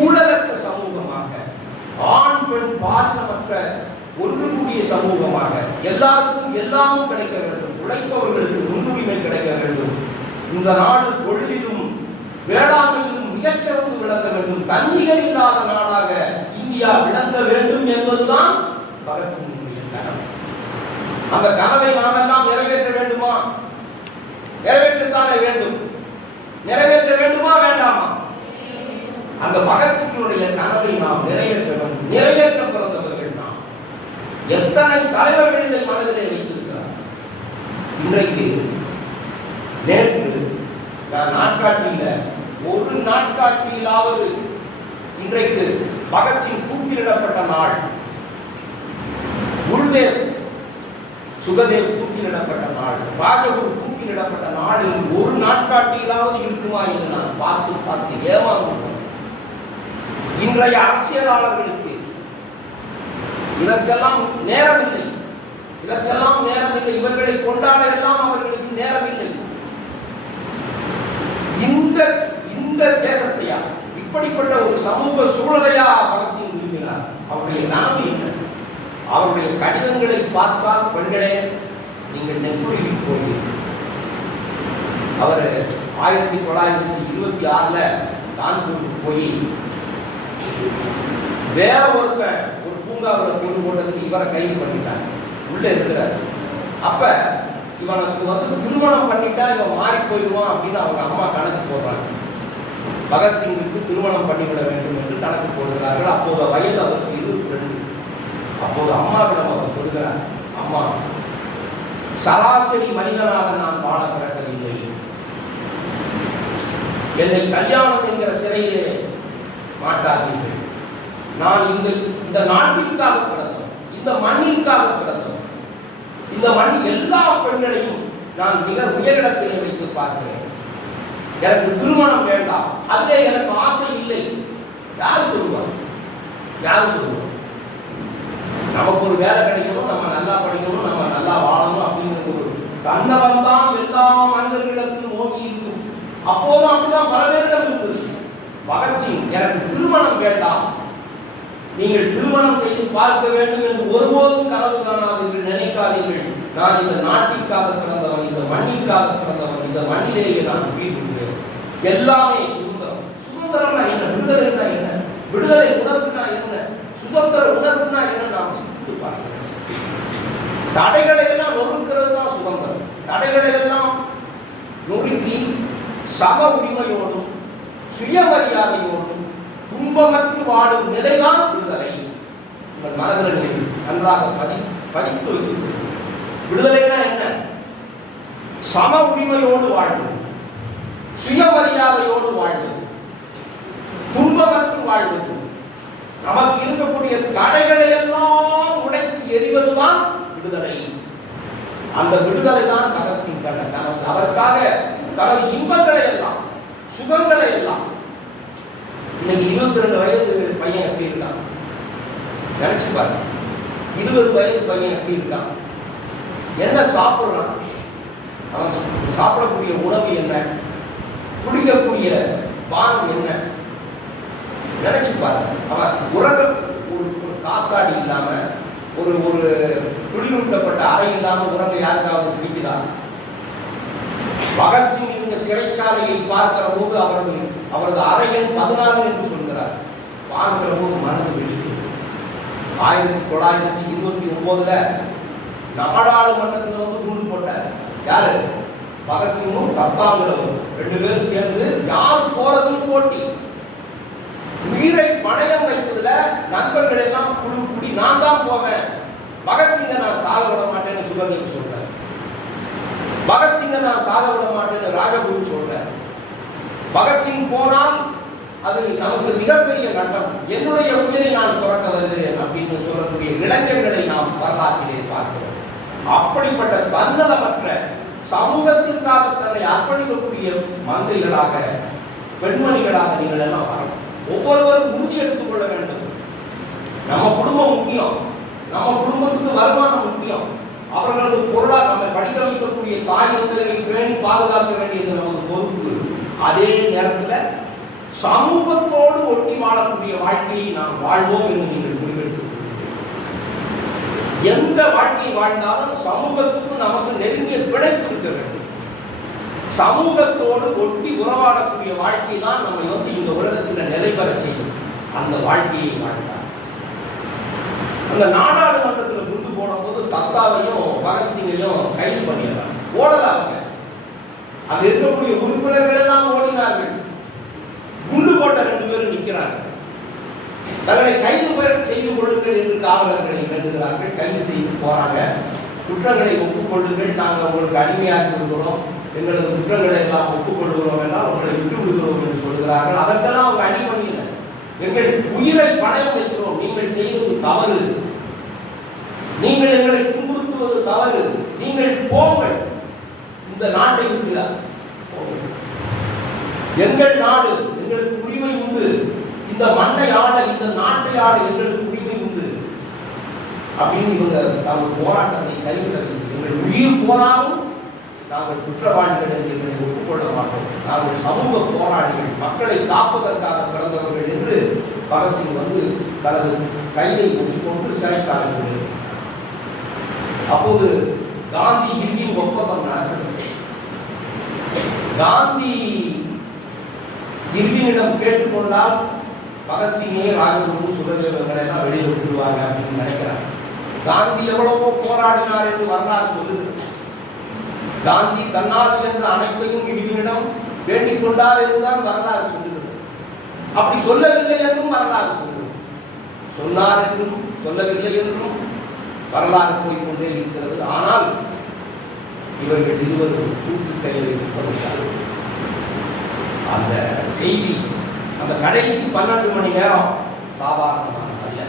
ஊழலற்ற சமூகமாக, ஆண் பெண் பாலினமற்ற ஒன்று கூடிய சமூகமாக, எல்லாருக்கும் எல்லாமும் கிடைக்க வேண்டும், உழைப்பவர்களுக்கு முன்னுரிமை கிடைக்க வேண்டும், இந்த நாடு தொழிலிலும் வேளாண்மையிலும் மிகச்சிறந்து விளங்க வேண்டும், தன்னிகர் இல்லாத நாடாக இந்தியா விளங்க வேண்டும் என்பதுதான் பகத்சிங்கினுடைய கனவு. அந்த கனவை நாம் எல்லாம் நிறைவேற்ற வேண்டுமா? நிறைவேற்றத்தானே வேண்டும். நிறைவேற்ற வேண்டுமா வேண்டாமா? அந்த பகத்சிங்கினுடைய கனவை நாம் நிறைவேற்றணும். நிறைவேற்ற பிறந்தவர்கள் நாம். எத்தனை தலைவர்கள் இதை மனதிலே வைத்திருக்கிறார். இன்றைக்கு நேற்று நான் நாட்காட்டியில் ஒரு நாட்காட்டியிலாவது இன்றைக்கு பகத்சிங் தூக்கிலிடப்பட்ட நாள், குருதேவ் சுகதேவ் தூக்கிலிடப்பட்ட நாள், ராஜகுரு தூக்கிலிடப்பட்ட நாள் என்று ஒரு நாட்காட்டியிலாவது இருக்குமா என்று நான் பார்த்து ஏமாந்து. இன்றைய அரசியலாளர்களுக்கு இதற்கெல்லாம் நேரமில்லை. இவர்களை கொண்டாட எல்லாம் அவர்களுக்கு நேரமில்லை. இந்த தேசத்தையா, இப்படிப்பட்ட ஒரு சமூக சூழலையா பகத்சிங் விரும்பினார். அவருடைய கனவு என்ன? அவருடைய கடிதங்களை பார்த்தால் பெண்களே நீங்கள் நெக்குருகி போவீர்கள். அவர் 1926 கான்பூருக்கு போய் வேற ஒருத்தன் ஒரு பூங்காவில் கொண்டு போட்டதுக்கு இவரை கைது பண்ணிட்டாங்க. உள்ளே இருக்கிறார். அப்ப இவனுக்கு திருமணம் பண்ணிட்டா இவன் மாறி போயிடுவான் அப்படின்னு அவங்க அம்மா கணக்கு போடுறாங்க. பகத்சிங்குக்கு திருமணம் பண்ணிவிட வேண்டும் என்று கணக்கு போடுகிறார்கள். அப்போது வயது அவருக்கு 22. அப்போது அம்மாவிடம் அவர் சொல்கிறார், அம்மா, சராசரி மனிதனாக நான் வாழ பிறக்கவில்லை. என்னை கல்யாணம் என்கிற சிறையிலே மாட்டாதீர்கள். நான் இந்த நாட்டிற்காக பிறந்தோம், இந்த மண்ணிற்காக பிறந்தோம். இந்த மண் எல்லா பெண்களையும் நான் மிக உயரிடத்திலே வைத்து பார்க்கிறேன். எனக்கு திருமணம் வேண்டாம், அதிலே எனக்கு ஆசை இல்லை. யார் சொல்லுவார்? நமக்கு ஒரு வேலை கிடைக்கணும், நம்ம நல்லா படிக்கணும், நம்ம நல்லா வாழணும் அப்படிங்கிற ஒரு தன்னலம் தான் எல்லா மனிதர்களிடத்திலும் நோக்கி இருக்கும். அப்போதும் அப்படிதான் பல பேரிடம் இருந்துச்சு. பகத்சிங் எனக்கு திருமணம் வேண்டாம், நீங்கள் திருமணம் செய்து பார்க்க வேண்டும் என்று ஒருபோதும் கனவு காணாதீர்கள், நினைக்காதீர்கள். நான் இந்த நாட்டிற்காக பிறந்தவன், இந்த மண்ணிற்காக பிறந்தவன், இந்த மண்ணிலேயே நான் உயிர் விடுவேன். எல்லாமே சுதந்திரம். சுதந்திரம்னா என்ன? விடுதலைனா என்ன? விடுதலை உணர்வுனா என்ன? சுதந்திர உணர்வுனா என்ன? நாம் சிந்தித்து பார்க்கிறோம். தடைகளை எல்லாம் நொறுக்கிறது தான் சுதந்திரம். தடைகளை எல்லாம் நொறுக்கி சம உரிமையோடும் சுயமரியாதையோடும் துன்பமற்று வாழும் நிலைதான் விடுதலை. உங்கள் மனதில் நன்றாக பதித்து வைத்து. விடுதலைனா என்ன? சம உரிமையோடு வாழ்வது, சுயமரியாதையோடு வாழ்வது, துன்பமற்று வாழ்வது, நமக்கு இருக்கக்கூடிய தடைகளை எல்லாம் உடைத்து எறிவதுதான் விடுதலை. அந்த விடுதலை தான் பகத்சிங் கண்டார். அதற்காக தனது இன்பங்களை எல்லாம், சுகங்களை எல்லாம். இன்னைக்கு 22 வயது பையன் எப்படி இருக்கான் நினைச்சு பாருங்க. 20 வயது பையன் எப்படி இருக்கான்? என்ன சாப்பிடுறான்? அவன் சாப்பிடக்கூடிய உணவு என்ன? குடிக்கக்கூடிய பானம் என்ன? நினைச்சு பாருங்க. அவன் உறங்க ஒரு காத்தாடி இல்லாம, ஒரு ஒரு குளிரூட்டப்பட்ட அறை இல்லாம உறங்க யாருக்காவது பிடிக்குதா? பகத்சிங் இந்த சிறைச்சாலையை பார்க்கிற போது அவரது அறை எண் 14 என்று சொல்கிறார். பார்க்கிற போது மனது வெடிக்கிறது. 1929 நாடாளுமன்றத்தில் வந்து குண்டு போட்டார். யாரு? பகத்சிங்கும் தத்தாங்கிறவரும் 2 பேரும் சேர்ந்து யார் போறதுன்னு போட்டி. உயிரை பணயம் வைப்பதுல நண்பர்கள் எல்லாம் குழு கூடி நான் தான் போவேன், பகத்சிங்கை நான் சாக விட மாட்டேன்னு சுகதேவ் சொல்றார். பகத்சிங்கை நான் சாக விட மாட்டேன்னு ராஜகுரு சொல்றார். பகத்சிங் போனால் அது நமக்கு மிகப்பெரிய கட்டம், என்னுடைய உயிரை நான் துறக்க வருகிறேன் அப்படின்னு சொல்லக்கூடிய இளைஞர்களை நாம் வரலாற்றிலே பார்க்கிறோம். அப்படிப்பட்ட தன்னலமற்ற சமூகத்திற்காக தன்னை அர்ப்பணிக்கக்கூடிய மந்தைகளாக, பெண்மணிகளாக நீங்கள் எல்லாம் வரணும். ஒவ்வொருவரும் உறுதி எடுத்துக் கொள்ள வேண்டும். நம்ம குடும்பம் முக்கியம், நம்ம குடும்பத்துக்கு வருமானம் முக்கியம், அவர்களது பொருளாக நம்ம படிக்க வைக்கக்கூடிய தாய் தந்தையை பேணி பாதுகாக்க வேண்டியது நமது பொறுப்பு. அதே நேரத்தில் சமூகத்தோடு ஒட்டி வாழக்கூடிய வாழ்க்கையை நாம் வாழ்வோம் என்று நீங்கள் முடிவெடுத்து எந்த வாழ்க்கையை வாழ்ந்தாலும் சமூகத்துக்கு நமக்கு நெருங்கிய பிணைப்பு இருக்க வேண்டும். சமூகத்தோடு ஒட்டி உறவாடக்கூடிய வாழ்க்கை தான் நம்ம வந்து இந்த உலகத்தில் நிலை பெற செய்யும். அந்த வாழ்க்கையை வாழ்ந்தார். அந்த நாடாளுமன்றத்தில் குண்டு போடும்போது தத்தாவையும் பகத்சிங்கையும் கைது பண்ணிடுறாங்க. ஓடலாங்க. அது இருக்கக்கூடிய உறுப்பினர்கள் எல்லாம் ஓடினார்கள். குண்டு போட்ட 2 பேரும் நிற்கிறார்கள். தங்களை கைது செய்து கொள்ளுங்கள் என்று காவலர்களை வேண்டுகிறார்கள். கைது செய்து போறாங்க. குற்றங்களை ஒப்புக்கொள்ளுங்கள், நாங்கள் உங்களுக்கு அடிமையாக்கி விடுகிறோம், எங்களது குற்றங்களை எல்லாம் ஒப்புக்கொள்கிறோம் என்றால் உங்களை விட்டு விடுகிறோம் என்று சொல்கிறார்கள். அதற்கெல்லாம் அவங்க அடி பண்ணின. எங்கள் உயிரை பணயம் வைக்கிறோம், நீங்கள் செய்வது தவறு, நீங்கள் எங்களை துன்புறுத்துவது தவறு, நீங்கள் போங்கள், இந்த நாட்டை விட்டு எங்கள் நாடு, எங்களுக்கு உரிமை உண்டு, இந்த மண்ணை ஆள, இந்த நாட்டை ஆள எங்களுக்கு உரிமை உண்டு அப்படின்னு இவங்க தங்கள் போராட்டத்தை கைவிடவில்லை. எங்கள் உயிர் போனாலும் நாங்கள் குற்றவாளிகள் என்று எங்களை ஒப்புக்கொள்ள மாட்டோம், நாங்கள் சமூக போராளிகள், மக்களை காப்பதற்காக பிறந்தவர்கள் என்று பகத்சிங் வந்து தனது கையை ஒப்புக்கொண்டு சிறைச்சாலையில். அப்போது காந்தி இர்வின் ஒப்பந்தம் நடக்கிறது. காந்தி இர்வினிடம் கேட்டுக்கொண்டால் பகத்சிங்கே, ராஜகுரு, சுகதேவங்களை எல்லாம் வெளியில் விட்டுருவாங்க அப்படின்னு நினைக்கிறார். காந்தி எவ்வளவோ போராடினார் என்று வரலாறு சொல்லுகிறது. காந்தி தன்னால் என்ற அனைத்தையும் இர்வினிடம் வேண்டிக் கொண்டார் என்றுதான் வரலாறு சொல்லுகிறது. அப்படி சொல்லவில்லை என்றும் வரலாறு சொல்லுகிறது. சொன்னார் என்றும் சொல்லவில்லை என்றும் வரலாறு போய்கொண்டே இருக்கிறது. ஆனால் இவர்கள் இருவரும் தூக்கி கையில் வைக்கப்பட்டார்கள். அந்த செய்தி, அந்த கடைசி 12 மணி நேரம் சாதாரணமான அல்ல.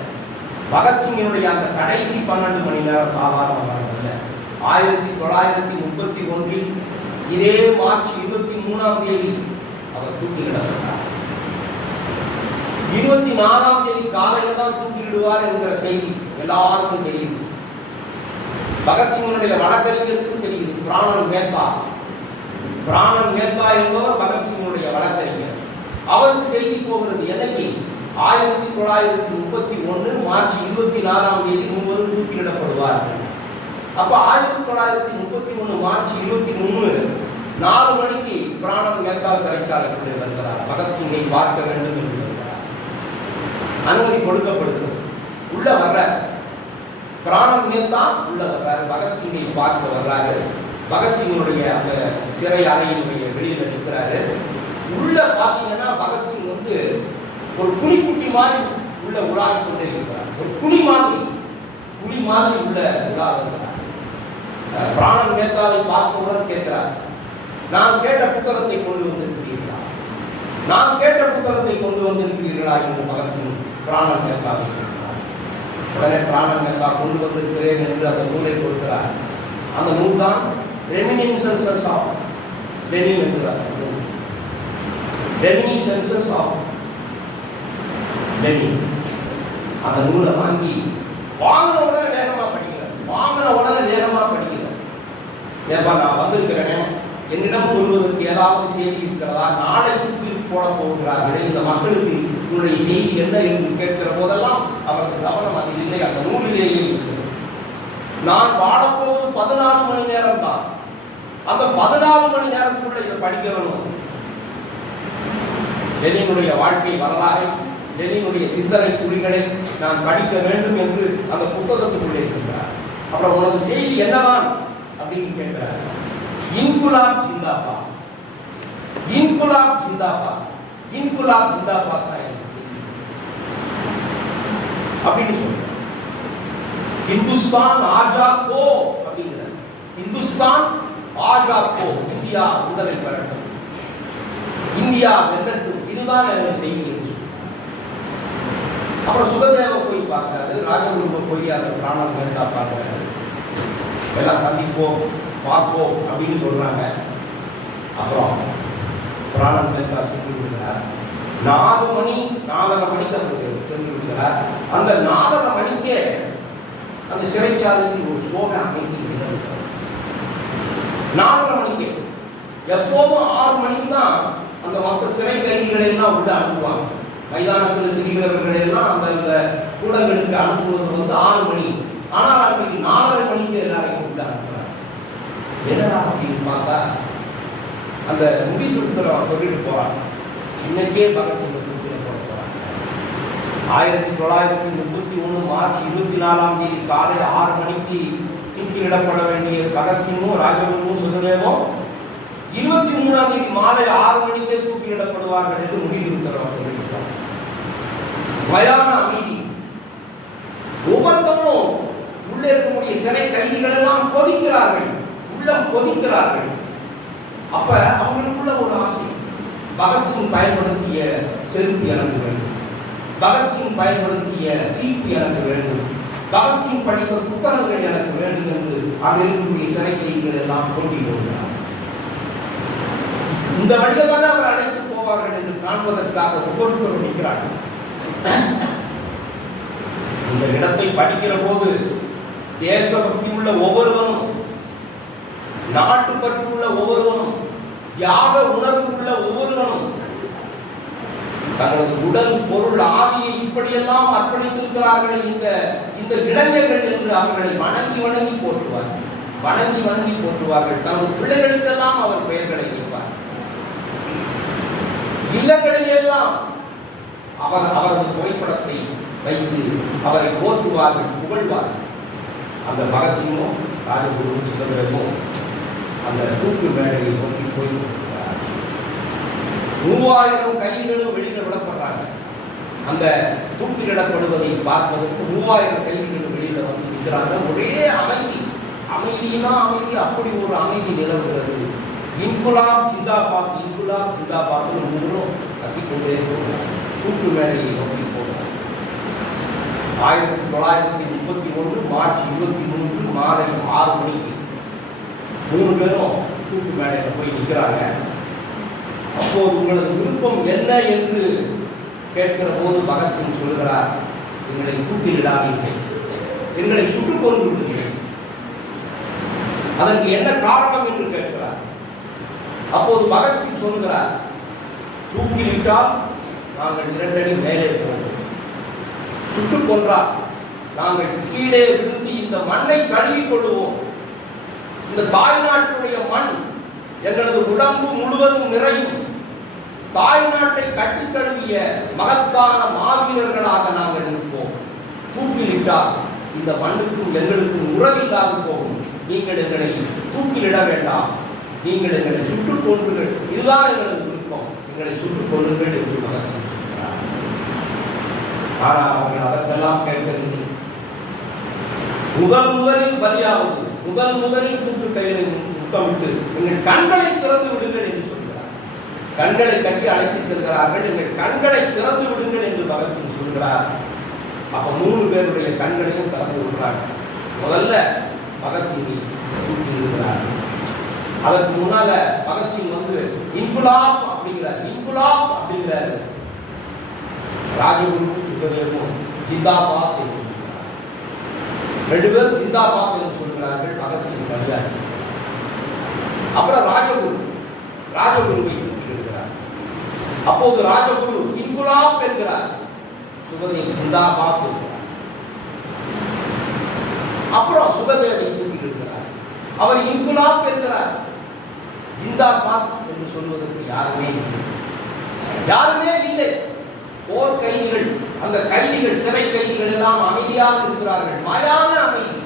பகத்சிங்கினுடைய அந்த கடைசி 12 மணி நேரம் சாதாரணமான அல்ல. 1931 இதே மார்ச் 23ஆம் தேதி அவர் தூக்கிலிடப்பட்டார். 24ஆம் தேதி காலையில் தான் தூக்கிலிடுவார் என்கிற செய்தி எல்லாருக்கும் தெரியுது. பகத்சிங்கினுடைய வழக்கறிஞருக்கும் தெரியுது. பிராணன் மேத்தா என்பவர் பகத்சிங்கினுடைய வழக்கறிஞர். அவருக்கு செய்தி போகிறது. என்னைக்கு? 1931 மார்ச் 24ஆம் தேதி மூவரும் தூக்கிலிடப்படுவார்கள். அப்ப 1931 மார்ச் 23 4 மணிக்கு பிராணன் மேத்தா சிறைச்சாலைக்குள்ளே வருகிறார். பகத்சிங்கை பார்க்க வேண்டும் என்று வருகிறார். அனுமதி கொடுக்கப்படுகிறது. உள்ள வர்ற பிராணன் மேத்தா உள்ள வர்றாரு. பகத்சிங்கை பார்க்க வர்றாரு. பகத்சிங்கினுடைய அந்த சிறை அறையினுடைய வெளியில நிற்கிறாரு. உள்ள பாத்தீங்கன்னா பகத்சிங் வந்து ஒரு புலிக்குட்டி மாதிரி உள்ள உலாவிக் கொண்டே இருக்கிறார். ஒரு புலி மாதிரி புலி மாதிரி உள்ள உலாவுகிறார். பிராணன் மேத்தாவை பார்த்தவுடன் கேட்கிறார், நான் கேட்ட புத்தகத்தை கொண்டு வந்திருக்கிறீர்களா, நான் கேட்ட புத்தகத்தை கொண்டு வந்திருக்கிறீர்களா என்று பகத்சிங் பிராணன் மேத்தாவை கேட்கிறார். உடனே பிராணன் மேத்தா கொண்டு வந்திருக்கிறேன் என்று அந்த நூலை கொடுக்கிறார். அந்த நூல் தான் ரெமினிசன்சஸ் ஆஃப் லெனின் என்கிறார். ரெமினிசன்சஸ் ஆஃப் லெனின். அந்த நூலை வாங்கின உடனே வேகமா படிக்கிறேன், வாங்கின உடனே வேகமா படிக்கிறேன். ஏப்பா நான் வந்திருக்கிறேன், என்னிடம் சொல்வதற்கு ஏதாவது செய்தி இருக்கிறதா, நாளை தூக்கி போட போகிறார்களே இந்த மக்களுக்கு உன்னுடைய செய்தி என்ன என்று கேட்கிற போதெல்லாம் அவரது கவனம் அது இல்லை, அந்த நூலிலேயே இருக்கிறது. நான் வாழப்போவது 14 மணி நேரம் தான், அந்த 14 மணி நேரத்துக்குள்ள இதை படிக்கணும். லெனினுடைய வாழ்க்கை வரலாறை, லெனினுடைய சிந்தனை துளிகளை நான் படிக்க வேண்டும் என்று அந்த புத்தகத்துக்குள்ளே இருக்கிறார். அப்புறம் உனது செய்தி என்னதான் அப்படின்னு கேட்கிறார். இன்குலாப் ஜிந்தாபாத், இன்குலாப் ஜிந்தாபாத், இன்குலாப் ஜிந்தாபாத் தான் எனக்கு செய்தி அப்படின்னு சொல்றார். ஹிந்துஸ்தான் ஆஜாத் ஹோ அப்படிங்கிறார். ஹிந்துஸ்தான் ஆஜாத் ஹோ, இந்தியா விடுதலை பெறட்டும், இந்தியா வெல்லட்டும், இதுதான் எனக்கு செய்தி என்று சொல்றார். அப்புறம் சுகதேவ போய் பார்க்கிறாரு, ராஜகுருவை போய் அந்த பிராணன் மேத்தா பார்க்கிறாரு. எல்லாம் சந்திப்போம் பார்ப்போம் அப்படின்னு சொல்றாங்க. அப்புறம் பிராணன் மேத்தா சென்று விடுகிறார். 4 மணி 4:30 மணிக்கு சென்று விடுகிறார். அந்த 4:30 மணிக்கே அந்த சிறைச்சாலையில் ஒரு சோக அமைதி நிகழ்கிறார். 4:30 மணிக்கு. எப்போதும் 6 மணிக்கு தான் அந்த மற்ற சிறை கைதிகளை எல்லாம் உள்ள அனுப்புவாங்க. மைதானத்தில் திரிகிறவர்களை எல்லாம் அந்த கூடங்களுக்கு அனுப்புவது 6 மணி. ஆனால் அன்றைக்கு 4:30 மணிக்கு எல்லாரையும் உள்ள அனுப்புறாங்க. என்னடா அப்படின்னு பார்த்தா அந்த முடித்துறை சொல்லிட்டு போறாங்க, இன்னைக்கே பகத்சிங் தூக்கில போட போறாங்க. 1931 மார்ச் 24 காலை 6 மணிக்கு தூக்கிலிடப்பட வேண்டிய பகத்சிங்கும் ராஜகுருவும் சுகதேவும் 23 மாலை 6 மணிக்கே தூக்கிலிடப்படுவார்கள் என்று முடித்துறை சொல்லியிருக்காங்க. மயான அமைதி. ஒவ்வொருத்தரும் உள்ளே இருக்கக்கூடிய சிறை கைதிகள் எல்லாம் கொதிக்கிறார்கள், உள்ளம் கொதிக்கிறார்கள். அப்ப அவங்களுக்குள்ள ஒரு ஆசை, பகத்சிங் பயன்படுத்திய செருப்பு எனக்கு வேண்டும், பகத்சிங் பயன்படுத்திய சீப்பு எனக்கு வேண்டும், பகத்சிங் படித்த புத்தகங்கள் எனக்கு வேண்டும் என்று அங்கு இருக்கக்கூடிய சிறை கைதிகள் எல்லாம் சொல்லி வருகிறார். இந்த வழியில் தான் அவர் அழைத்து போவார்கள் என்று காண்பதற்காக ஒவ்வொருத்தரும் நிற்கிறார்கள். இந்த இடத்தை படிக்கிற போது தேசபக்தி உள்ள ஒவ்வொருவனும், நாட்டுப்பற்று உள்ள ஒவ்வொருவனும், யாக உணர்வு உள்ள ஒவ்வொருவனும் தங்களது உடல் பொருள் ஆவியை இப்படியெல்லாம் அர்ப்பணித்திருக்கிறார்கள் இந்த இளைஞர்கள் என்று அவர்களை வணங்கி வணங்கி போற்றுவார்கள், வணங்கி வணங்கி போற்றுவார்கள். தனது பிள்ளைகளுக்கெல்லாம் அவர் பெயர்களை வைப்பார். இல்லங்களிலெல்லாம் அவரது புகைப்படத்தை வைத்து அவரை போற்றுவார்கள், புகழ்வார்கள். அந்த பகத்சிங்கும் ராஜகுருவும் சுகதேவும் அந்த தூக்கு மேடையை நோக்கி போய் 3000 கைதிகளும் வெளியில் விடப்படுறாங்க. அந்த தூக்கிலிடப்படுவதை பார்ப்பதற்கு 3000 கைதிகளும் வெளியில வந்து நிற்கிறாங்க. ஒரே அமைதி, அமைதினா அமைதி, அப்படி ஒரு அமைதி நிலவுகிறது. இன்குலாப் ஜிந்தாபாத், இன்குலாப் ஜிந்தாபாத் மூலம் கத்திக்கொண்டே போகிறார். தூக்கு மேடையை நோக்கி போகிறார். 1931 மார்ச் 23 மாலை 6 மணிக்கு 3 பேரும் தூக்கு மேடையில் போய் நிற்கிறாங்க. அப்போது உங்களது விருப்பம் என்ன என்று கேட்கிற போது பகத்சிங் சொல்கிறார், எங்களை தூக்கிலிடாதீர்கள், எங்களை சுட்டுக் கொண்டு விடுங்கள். அதற்கு என்ன காரணம் என்று கேட்கிறார். அப்போது பகத்சிங் சொல்கிறார், தூக்கிலிட்டால் நாங்கள் 2 அடி மேலே போவோம், சுட்டுக் கொன்றால் நாங்கள் கீழே விழுந்து இந்த மண்ணை கழுவிக் கொள்வோம். இந்த தாய்நாட்டுடைய மண் எங்களது உடம்பு முழுவதும் நிறையும். தாய்நாட்டை கட்டி கழுவிய மகத்தான மாவீரர்களாக நாங்கள் இருப்போம். தூக்கிலிட்டால் இந்த மண்ணுக்கும் எங்களுக்கும் உறவில்லாது போகும். நீங்கள் எங்களை தூக்கிலிட வேண்டாம், நீங்கள் எங்களை சுட்டுக் கொள்ளுங்கள், இதுதான் எங்களது விருப்பம், எங்களை சுட்டுக் கொள்ளுங்கள் என்று பகத்சிங் சொல்கிறார். ஆனால் அவர்கள் அதற்கெல்லாம் கேட்கவில்லை. முதலில் பலியாவது, முதலில் கூட்டு கயிறை முத்தமிட்டு எங்கள் கண்களை திறந்து விடுங்கள் என்று சொல்கிறார். கண்களை கட்டி அழைத்து செல்கிறார்கள். எங்கள் கண்களை திறந்து விடுங்கள் என்று பகத்சிங் சொல்கிறார். அப்ப 3 பேருடைய கண்களையும் திறந்து விடுறாங்க. முதல்ல பகத்சிங்கை தூக்கி விடுகிறார். அதற்கு முன்னால பகத்சிங் இன்குலாப் அப்படிங்கிறாரு. ராஜகுரு சுகதேவும் ஜிந்தாபாத் என்று சொல்கிறார். 2 பேரும் ஜிந்தாபாத் என்று சொல்கிறார்கள். பகத்சிங் சரியாக. அப்புறம் ராஜகுருவை தூக்கிவிடுகிறார். அப்போது ராஜகுரு இன்குலாப் என்கிறார். சுகதேவ் ஜிந்தாபாத் என்கிறார். அப்புறம் சுகதேவை தூக்கிவிடுகிறார். அவர் இன்குலாப் என்கிறார். ஜிந்தாபாத் என்று சொல்வதற்கு யாருமே இல்லை. போர் கைதிகள், அந்த கைதிகள், சிறை கைதிகள் எல்லாம் அமைதியாக இருக்கிறார்கள். மாயான அமைதி.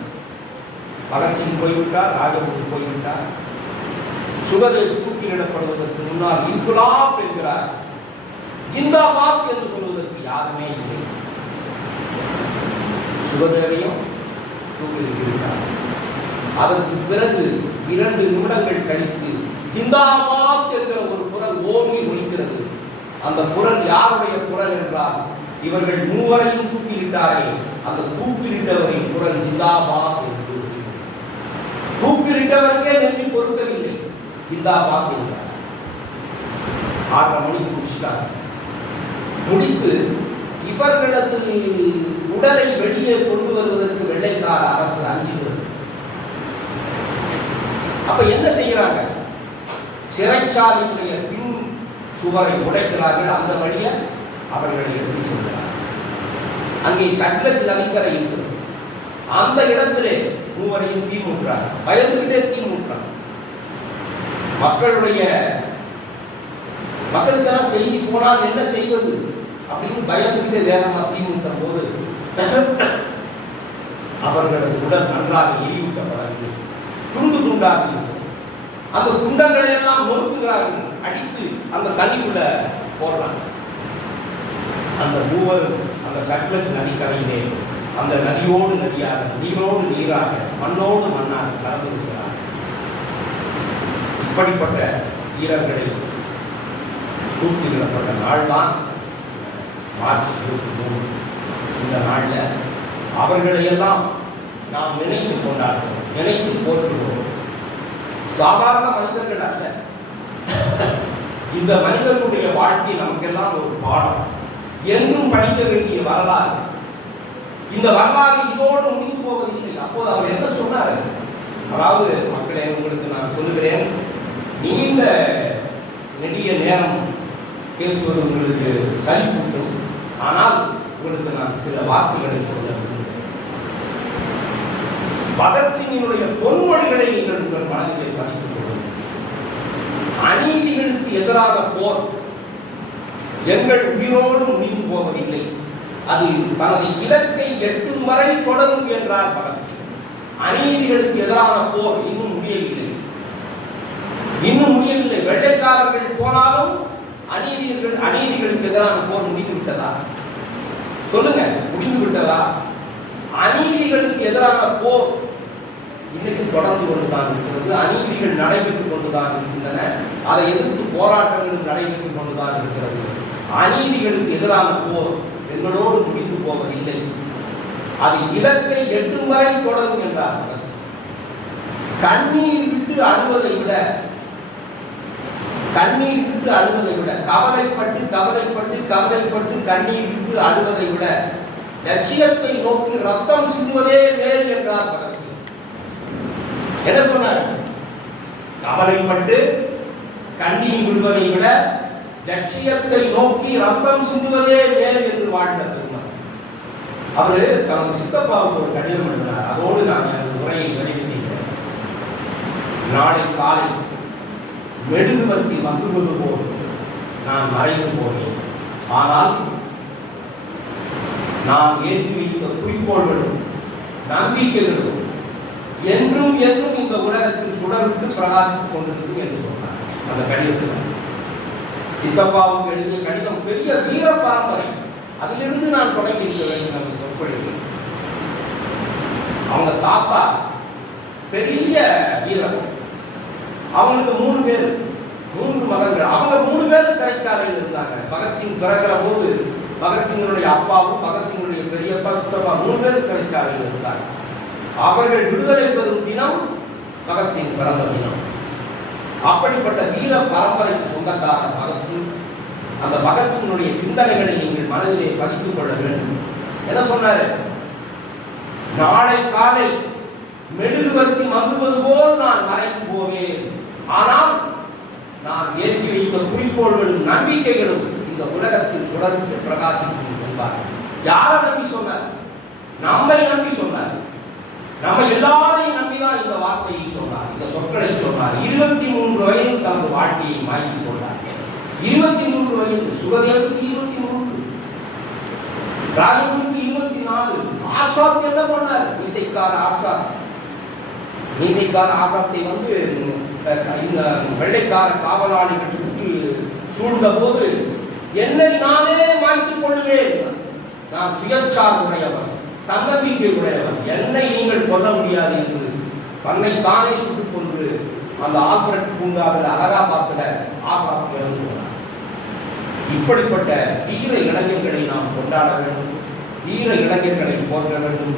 பகத்சிங் போய்விட்டார், ராஜகுரு போய்விட்டார். சுகதேவ் தூக்கிலிடப்படுவதற்கு முன்னால் இன்குலாப் என்கிறார். ஜிந்தாபாத் என்று சொல்வதற்கு யாருமே இல்லை. சுகதேவையும் தூக்கிலிட்டார். அதற்கு பிறகு 2 நிமிடங்கள் கழித்து ஜிந்தாபாத் என்கிற ஒரு குரல் ஓங்கி ஒலிக்கிறது. அந்த குரல் யாருடைய குரல் என்றால், இவர்கள் 3 தூக்கிலிட்டாரே, அந்த தூக்கிலிட்டவரின் குரல் ஜிந்தாபாத் என்று. தூக்கிலிட்டவருக்கே நெஞ்சு பொறுக்கவில்லை. ஜிந்தாபாத் என்றார். 6:30 மணிக்கு முடிச்சிட்டார். முடித்து இவர்களது உடலை வெளியே கொண்டு வருவதற்கு வெள்ளைக்கார அரசு அஞ்சுகிறது. அப்ப என்ன செய்கிறாங்க? சிறைச்சாலையுடைய பின் சுவரை உடைக்கிறார்கள். அந்த வழிய அவர்களை எடுத்து செல்கிறார்கள். அங்கே சட்லஜ் நதிக்கரை இருக்கிறது. அந்த இடத்திலே 3 தீ மூட்டுறாங்க. பயந்துகிட்டே தீ மூட்டுறாங்க. மக்களுக்கெல்லாம் செய்தி போனால் என்ன செய்வது அப்படின்னு பயந்துகிட்டே வேகமாக தீ மூட்டும் போது அவர்களது உடல் நன்றாக எரியூட்டப்படவில்லை. துண்டு துண்டாக அந்த துண்டங்களை எல்லாம் நொறுக்குகிறார்கள். அடித்து அந்த தண்ணிக்குள்ள போடுறாங்க. அந்த 3 அந்த சட்லஜ் நதிக்கரையிலே அந்த நதியோடு நதியாக, நீரோடு நீராக, மண்ணோடு மண்ணாக கலந்து விடுகிறார்கள். இப்படிப்பட்ட வீரர்களை தூக்கிலிடப்பட்ட நாள் தான் மார்ச் 23. இந்த நாளில் அவர்களை எல்லாம் நாம் நினைத்து கொண்டாடுகிறோம், நினைத்து போற்றுகிறோம். சாதாரண மனிதர்கள் அல்ல. இந்த மனிதர்களுடைய வாழ்க்கை நமக்கெல்லாம் ஒரு பாடம், என்றும் படிக்க வேண்டிய வரலாறு. இந்த வரலாறு இதோடு முடிந்து போவதில்லை. அப்போது அவர் என்ன சொன்னார்? அதாவது, மக்களே, உங்களுக்கு நான் சொல்லுகிறேன், நீண்ட நெடிய நேரம் பேசுவது உங்களுக்கு சலிப்பூட்டும். ஆனால் உங்களுக்கு நான் சில வார்த்தைகளை சொல்ல விரும்புகிறேன். பகத்சிங்கினுடைய பொன்மொழிகளை நீங்கள் உங்கள் மனதிலே பதித்துக் கொள்ளுங்கள். அநீதிகளுக்கு எதிரான போர் எங்கள் உயிரோடு முடிந்து போவதில்லை. அது தனது இலக்கை எட்டும் வரை தொடரும் என்றார் பகத்சிங். அநீதிகளுக்கு எதிரான போர் இன்னும் முடியவில்லை. வெள்ளைக்காரர்கள் போனாலும் அநீதிகளுக்கு எதிரான போர் முடிந்து விட்டதா? சொல்லுங்க, முடிந்து விட்டதா? அநீதிகளுக்கு எதிரான போர் இன்னைக்கு தொடர்ந்து கொண்டுதான் இருக்கிறது. அநீதிகள் நடைபெற்றுக் கொண்டுதான் இருக்கின்றன. அதை எதிர்த்து போராட்டங்கள் நடைபெற்றுக் கொண்டுதான் இருக்கிறது. அநீதிகளுக்கு எதிரான போர் எங்களோடு முடிந்து போவதில்லை. அது இலக்கை எட்டும் வரை தொடரும் என்றார். கண்ணீர் விட்டு அழுவதை விட கவலைப்பட்டு கண்ணீர் விட்டு அழுவதை விட லட்சியத்தை நோக்கி ரத்தம் சிந்துவதே மேல் என்றார் பகத்சிங். என்ன சொன்னார்? கவலைப்பட்டு கண்ணீர் விடுவதை விட லட்சியத்தை நோக்கி ரத்தம் சிந்துவதே மேல் என்று வாழ்ந்தார். அவரு தனது சித்தப்பாவுக்கு ஒரு கடிதம் எழுதினார். அதோடு நான் எனது உரையை நிறைவு செய்கிறேன். நாளை காலை மெழுகுவர்த்தி வந்துவது போல் நான் மறைந்து போனேன். ஆனால் நான் ஏற்றி வைத்த குறிக்கோள்களும் நம்பிக்கைகளும் என்றும் இந்த உலகத்தில் சுடர்விட்டு பிரகாசித்துக் கொண்டிருக்கும் என்று சொன்னார். அந்த கடிதத்தில் சித்தப்பாவுக்கு எழுதிய கடிதம் பெரிய வீர பரம்பரை. அதிலிருந்து நான் தொடங்கி இருக்க வேண்டும். அவங்க தாத்தா பெரிய வீரர். அவங்களுக்கு 3 பேர், 3 மகன்கள். அவங்க 3 பேரும் சிறைச்சாலையில் இருந்தாங்க. பகத்சிங் பிறக்கிற போது பகத்சிங்கனுடைய அப்பாவும் பகத்சிங்கனுடைய பெரியப்பா சித்தப்பா 3 பேரும் சிறைச்சாலையில் இருந்தாங்க. அவர்கள் விடுதலை பெறும் தினம் பகத்சிங் பிறந்த தினம். அப்படிப்பட்ட வீர பரம்பரைக்கு சொந்தக்காரர் பகத்சிங். அந்த பகத்சிங்கனுடைய சிந்தனைகளை நீங்கள் மனதிலே பதித்துக் கொள்ள வேண்டும். என்ன சொன்னாரு? நாளை காலை மெழுகுவர்த்தி மங்குவது போல் நான் மறைத்து போவேன், ஆனால் நான் ஏற்றி வைத்த குறிக்கோள்களும் நம்பிக்கைகளும் இந்த உலகத்தில் சுடர்ந்து பிரகாசிக்கும் என்பார். யாரை நம்பி சொன்னார்? நம்மை நம்பி சொன்னார். நம்ம எல்லாரையும் நம்பிதான் இந்த வார்த்தையை சொன்னார், இந்த சொற்களை சொன்னார். 23 வயதில் தனது வாழ்க்கையை மாற்றிக் கொண்டார். 23 வயது. சுகதேவனுக்கு 23, ராஜகுருக்கு 24. ஆசாத் என்ன பண்ணார்? மீசைக்கார ஆசாத். மீசைக்கார ஆசாத்தை வெள்ளைக்கார காவலாளிகள் சூழ்ந்த போது என்னை நானே மாய்த்துக் கொள்ளுவேன், நான் சுயச்சார்புடையவன், தன்னம்பிக்கை உடையவன், என்னை நீங்கள் கொல்ல முடியாது என்று தன்னை தானே சுட்டுக் கொண்டு அந்த ஆல்பர்ட் பூங்காவில் அலகாபாத்தில் ஆசாத் இறந்து போனார். இப்படிப்பட்ட வீர இளைஞர்களை நாம் கொண்டாட வேண்டும், வீர இளைஞர்களை போற்ற வேண்டும்,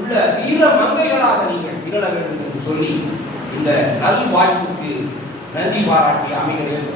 உள்ள வீர மங்கைகளாக நீங்கள் திகழ வேண்டும் என்று சொல்லி இந்த நல் வாய்ப்புக்கு நன்றி பாராட்டி அமைகிறேன்.